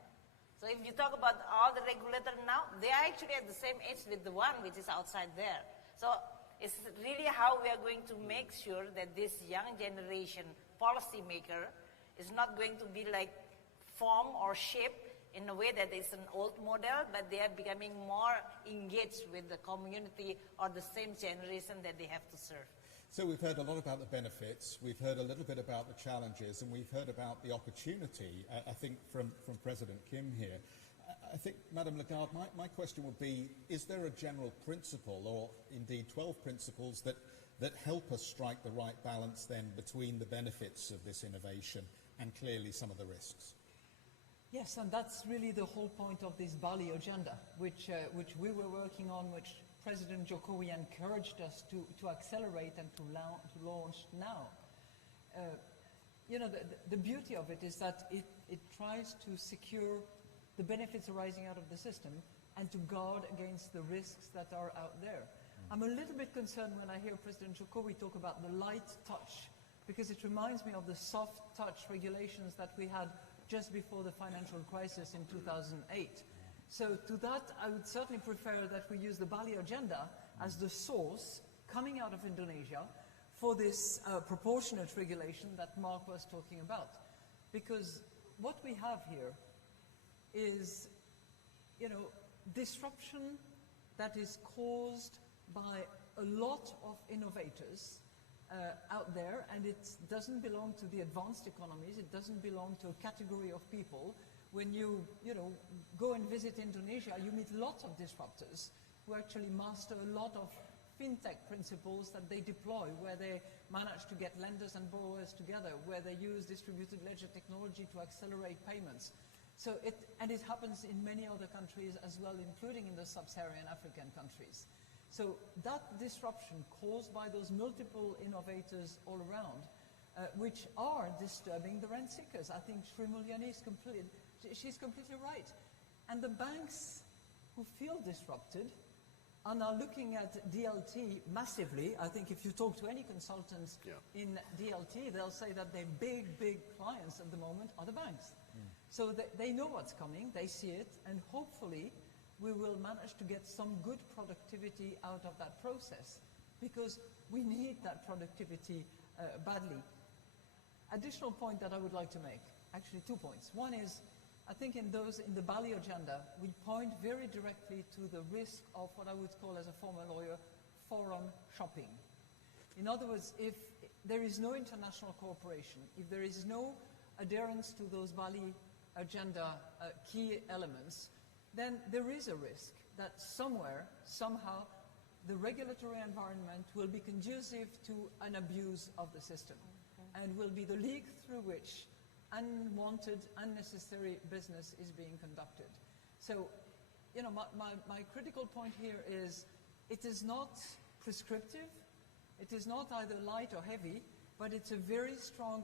So if you talk about all the regulators now, they are actually at the same age with the one which is outside there. So it's really how we are going to make sure that this young generation policymaker is not going to be like formed or shaped in a way that is an old model, but they are becoming more engaged with the community or the same generation that they have to serve. So we've heard a lot about the benefits, we've heard a little bit about the challenges, and we've heard about the opportunity, I think, from President Kim here. I think, Madam Lagarde, my question would be, is there a general principle, or indeed 12 principles, that help us strike the right balance then between the benefits of this innovation and clearly some of the risks? Yes, and that's really the whole point of this Bali agenda, which we were working on, which President Jokowi encouraged us to accelerate and to launch now. The beauty of it is that it tries to secure the benefits arising out of the system and to guard against the risks that are out there. I'm a little bit concerned when I hear President Jokowi talk about the light touch, because it reminds me of the soft touch regulations that we had just before the financial crisis in 2008. So to that, I would certainly prefer that we use the Bali agenda as the source coming out of Indonesia for this proportionate regulation that Mark was talking about. Because what we have here is, disruption that is caused by a lot of innovators out there, and it doesn't belong to the advanced economies, it doesn't belong to a category of people. When you go and visit Indonesia, you meet lots of disruptors who actually master a lot of fintech principles that they deploy, where they manage to get lenders and borrowers together, where they use distributed ledger technology to accelerate payments. So it happens in many other countries as well, including in the sub-Saharan African countries. So that disruption caused by those multiple innovators all around, which are disturbing the rent seekers. I think Mulyani is she's completely right. And the banks who feel disrupted are now looking at DLT massively. I think if you talk to any consultants in DLT, they'll say that their big clients at the moment are the banks. So they know what's coming, they see it, and hopefully we will manage to get some good productivity out of that process, because we need that productivity badly. Additional point that I would like to make, actually 2 points. One is, I think in the Bali agenda, we point very directly to the risk of what I would call, as a former lawyer, forum shopping. In other words, if there is no international cooperation, if there is no adherence to those Bali agenda key elements, then there is a risk that somewhere, somehow, the regulatory environment will be conducive to an abuse of the system, and will be the leak through which unwanted, unnecessary business is being conducted. So, my critical point here is, it is not prescriptive, it is not either light or heavy, but it's a very strong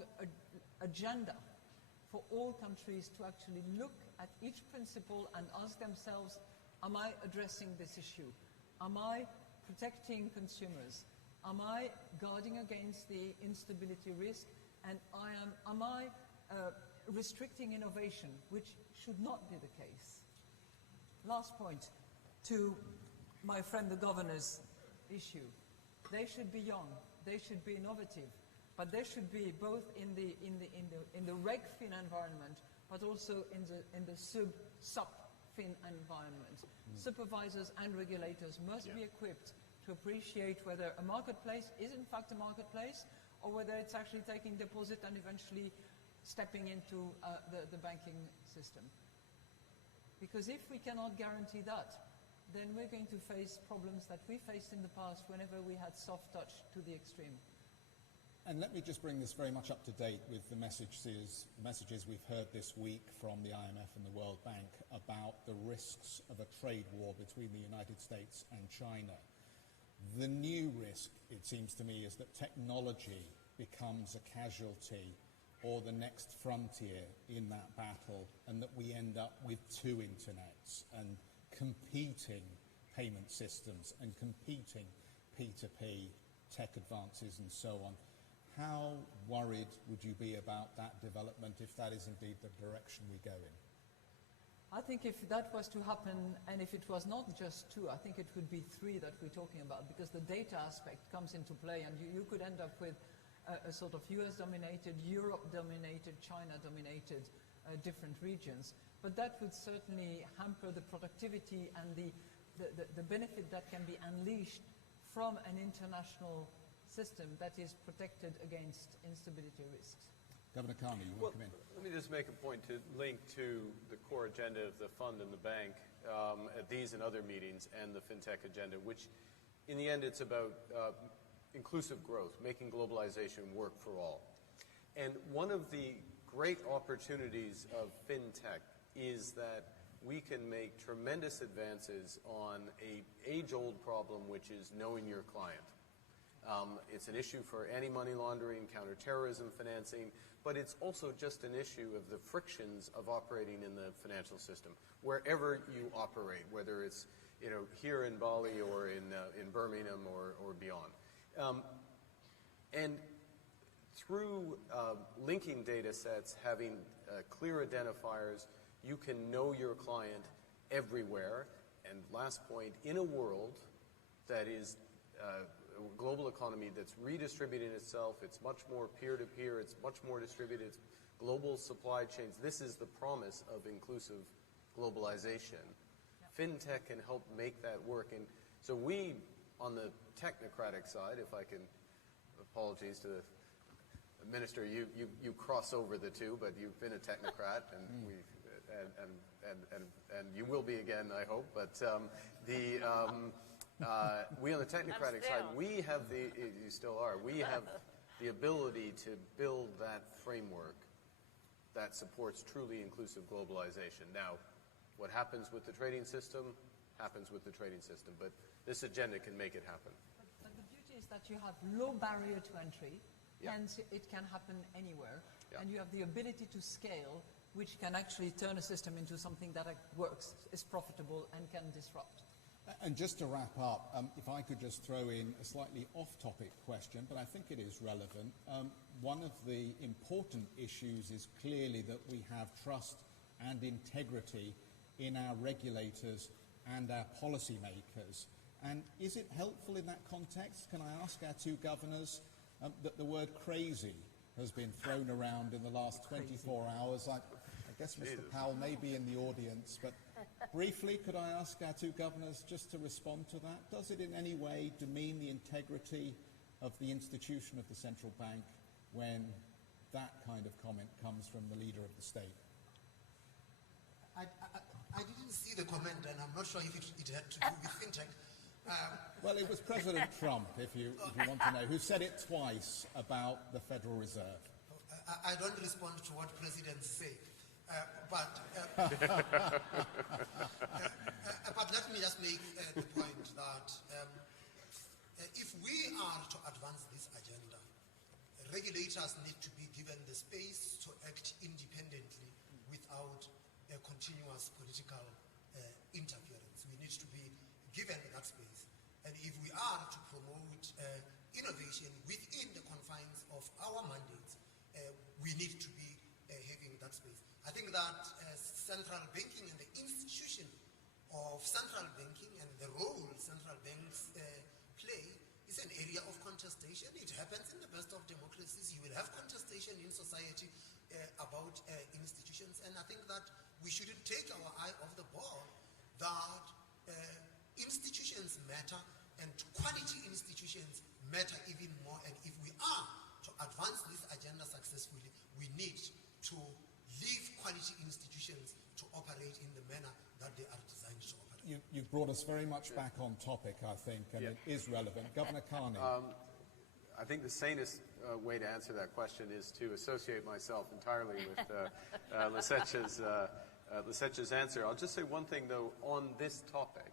agenda for all countries to actually look at each principle and ask themselves, am I addressing this issue? Am I protecting consumers? Am I guarding against the instability risk? And am I restricting innovation, which should not be the case? Last point, to my friend the governor's issue. They should be young, they should be innovative, but they should be both in the reg-fin environment, but also in the sub-fin environment. Supervisors and regulators must be equipped to appreciate whether a marketplace is in fact a marketplace, or whether it's actually taking deposit and eventually stepping into the banking system. Because if we cannot guarantee that, then we're going to face problems that we faced in the past whenever we had soft touch to the extreme. And let me just bring this very much up to date with the messages we've heard this week from the IMF and the World Bank about the risks of a trade war between the United States and China. The new risk, it seems to me, is that technology becomes a casualty or the next frontier in that battle, and that we end up with two internets and competing payment systems and competing P2P tech advances and so on. How worried would you be about that development if that is indeed the direction we go in? I think if that was to happen, and if it was not just two, I think it would be three that we're talking about, because the data aspect comes into play, and you could end up with a sort of US-dominated, Europe-dominated, China-dominated different regions. But that would certainly hamper the productivity and the benefit that can be unleashed from an international system that is protected against instability risks. Governor Carney, you want to come in? Let me just make a point to link to the core agenda of the fund and the bank at these and other meetings, and the FinTech agenda, which in the end it's about inclusive growth, making globalization work for all. And one of the great opportunities of FinTech is that we can make tremendous advances on an age-old problem, which is knowing your client. It's an issue for anti-money laundering, counterterrorism financing, but it's also just an issue of the frictions of operating in the financial system, wherever you operate, whether it's here in Bali or in Birmingham or beyond. And through linking data sets, having clear identifiers, you can know your client everywhere. And last point, in a world that is a global economy that's redistributing itself, it's much more peer-to-peer, it's much more distributed, it's global supply chains. This is the promise of inclusive globalization. FinTech can help make that work. And so we, on the technocratic side, if I can, apologies to the minister, you cross over the two, but you've been a technocrat, and and you will be again, I hope. But we on the technocratic side, we have you still are, we have the ability to build that framework that supports truly inclusive globalization. Now, what happens with the trading system happens with the trading system, but this agenda can make it happen. But the beauty is that you have low barrier to entry, hence it can happen anywhere, and you have the ability to scale, which can actually turn a system into something that works, is profitable, and can disrupt. And just to wrap up, if I could just throw in a slightly off-topic question, but I think it is relevant. One of the important issues is clearly that we have trust and integrity in our regulators and our policymakers. And is it helpful in that context, can I ask our two governors, that the word crazy has been thrown around in the last 24 hours? I guess Mr. Powell may be in the audience, but briefly, could I ask our two governors just to respond to that? Does it in any way demean the integrity of the institution of the central bank when that kind of comment comes from the leader of the state? I didn't see the comment, and I'm not sure if it had to do with FinTech. Well, it was President Trump, if you want to know, who said it twice about the Federal Reserve. I don't respond to what presidents say. But let me just make the point that if we are to advance this agenda, regulators need to be given the space to act independently without continuous political interference. We need to be given that space. And if we are to promote innovation within the confines of our mandates, we need to be having that space. I think that central banking and the institution of central banking and the role central banks play is an area of contestation. It happens in the best of democracies. You will have contestation in society about institutions, and I think that we shouldn't take our eye off the ball, that institutions matter, and quality institutions matter even more. And if we are to advance this agenda successfully, we need to leave quality institutions to operate in the manner that they are designed to operate. You've brought us very much back on topic, I think, and it is relevant. Governor Carney. I think the sanest way to answer that question is to associate myself entirely with Lisecce's answer. I'll just say one thing, though, on this topic,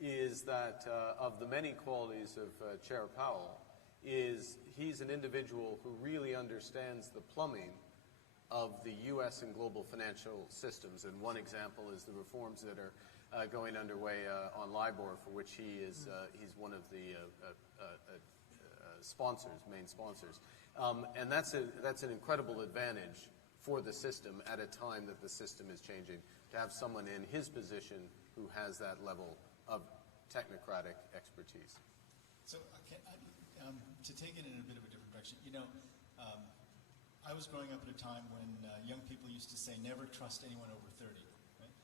is that of the many qualities of Chair Powell, is he's an individual who really understands the plumbing of the U.S. and global financial systems. And one example is the reforms that are going underway on LIBOR, for which he's one of the main sponsors. And that's an incredible advantage for the system at a time that the system is changing, to have someone in his position who has that level of technocratic expertise. So to take it in a bit of a different direction, I was growing up at a time when young people used to say, never trust anyone over 30, right?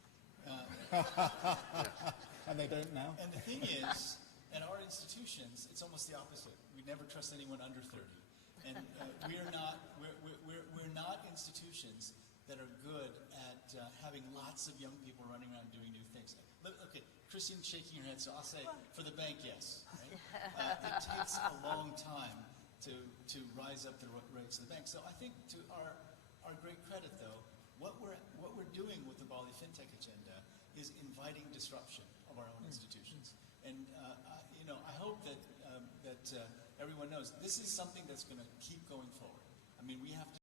And they don't now? And the thing is, at our institutions, it's almost the opposite. We never trust anyone under 30. And we're not institutions that are good at having lots of young people running around doing new things. Okay, Christine's shaking her head, so I'll say, for the bank, yes. Right? It takes a long time to rise up the rates of the bank. So I think, to our great credit, though, what we're doing with the Bali Fintech agenda is inviting disruption of our own institutions. And I hope that everyone knows this is something that's going to keep going forward. I mean, we have to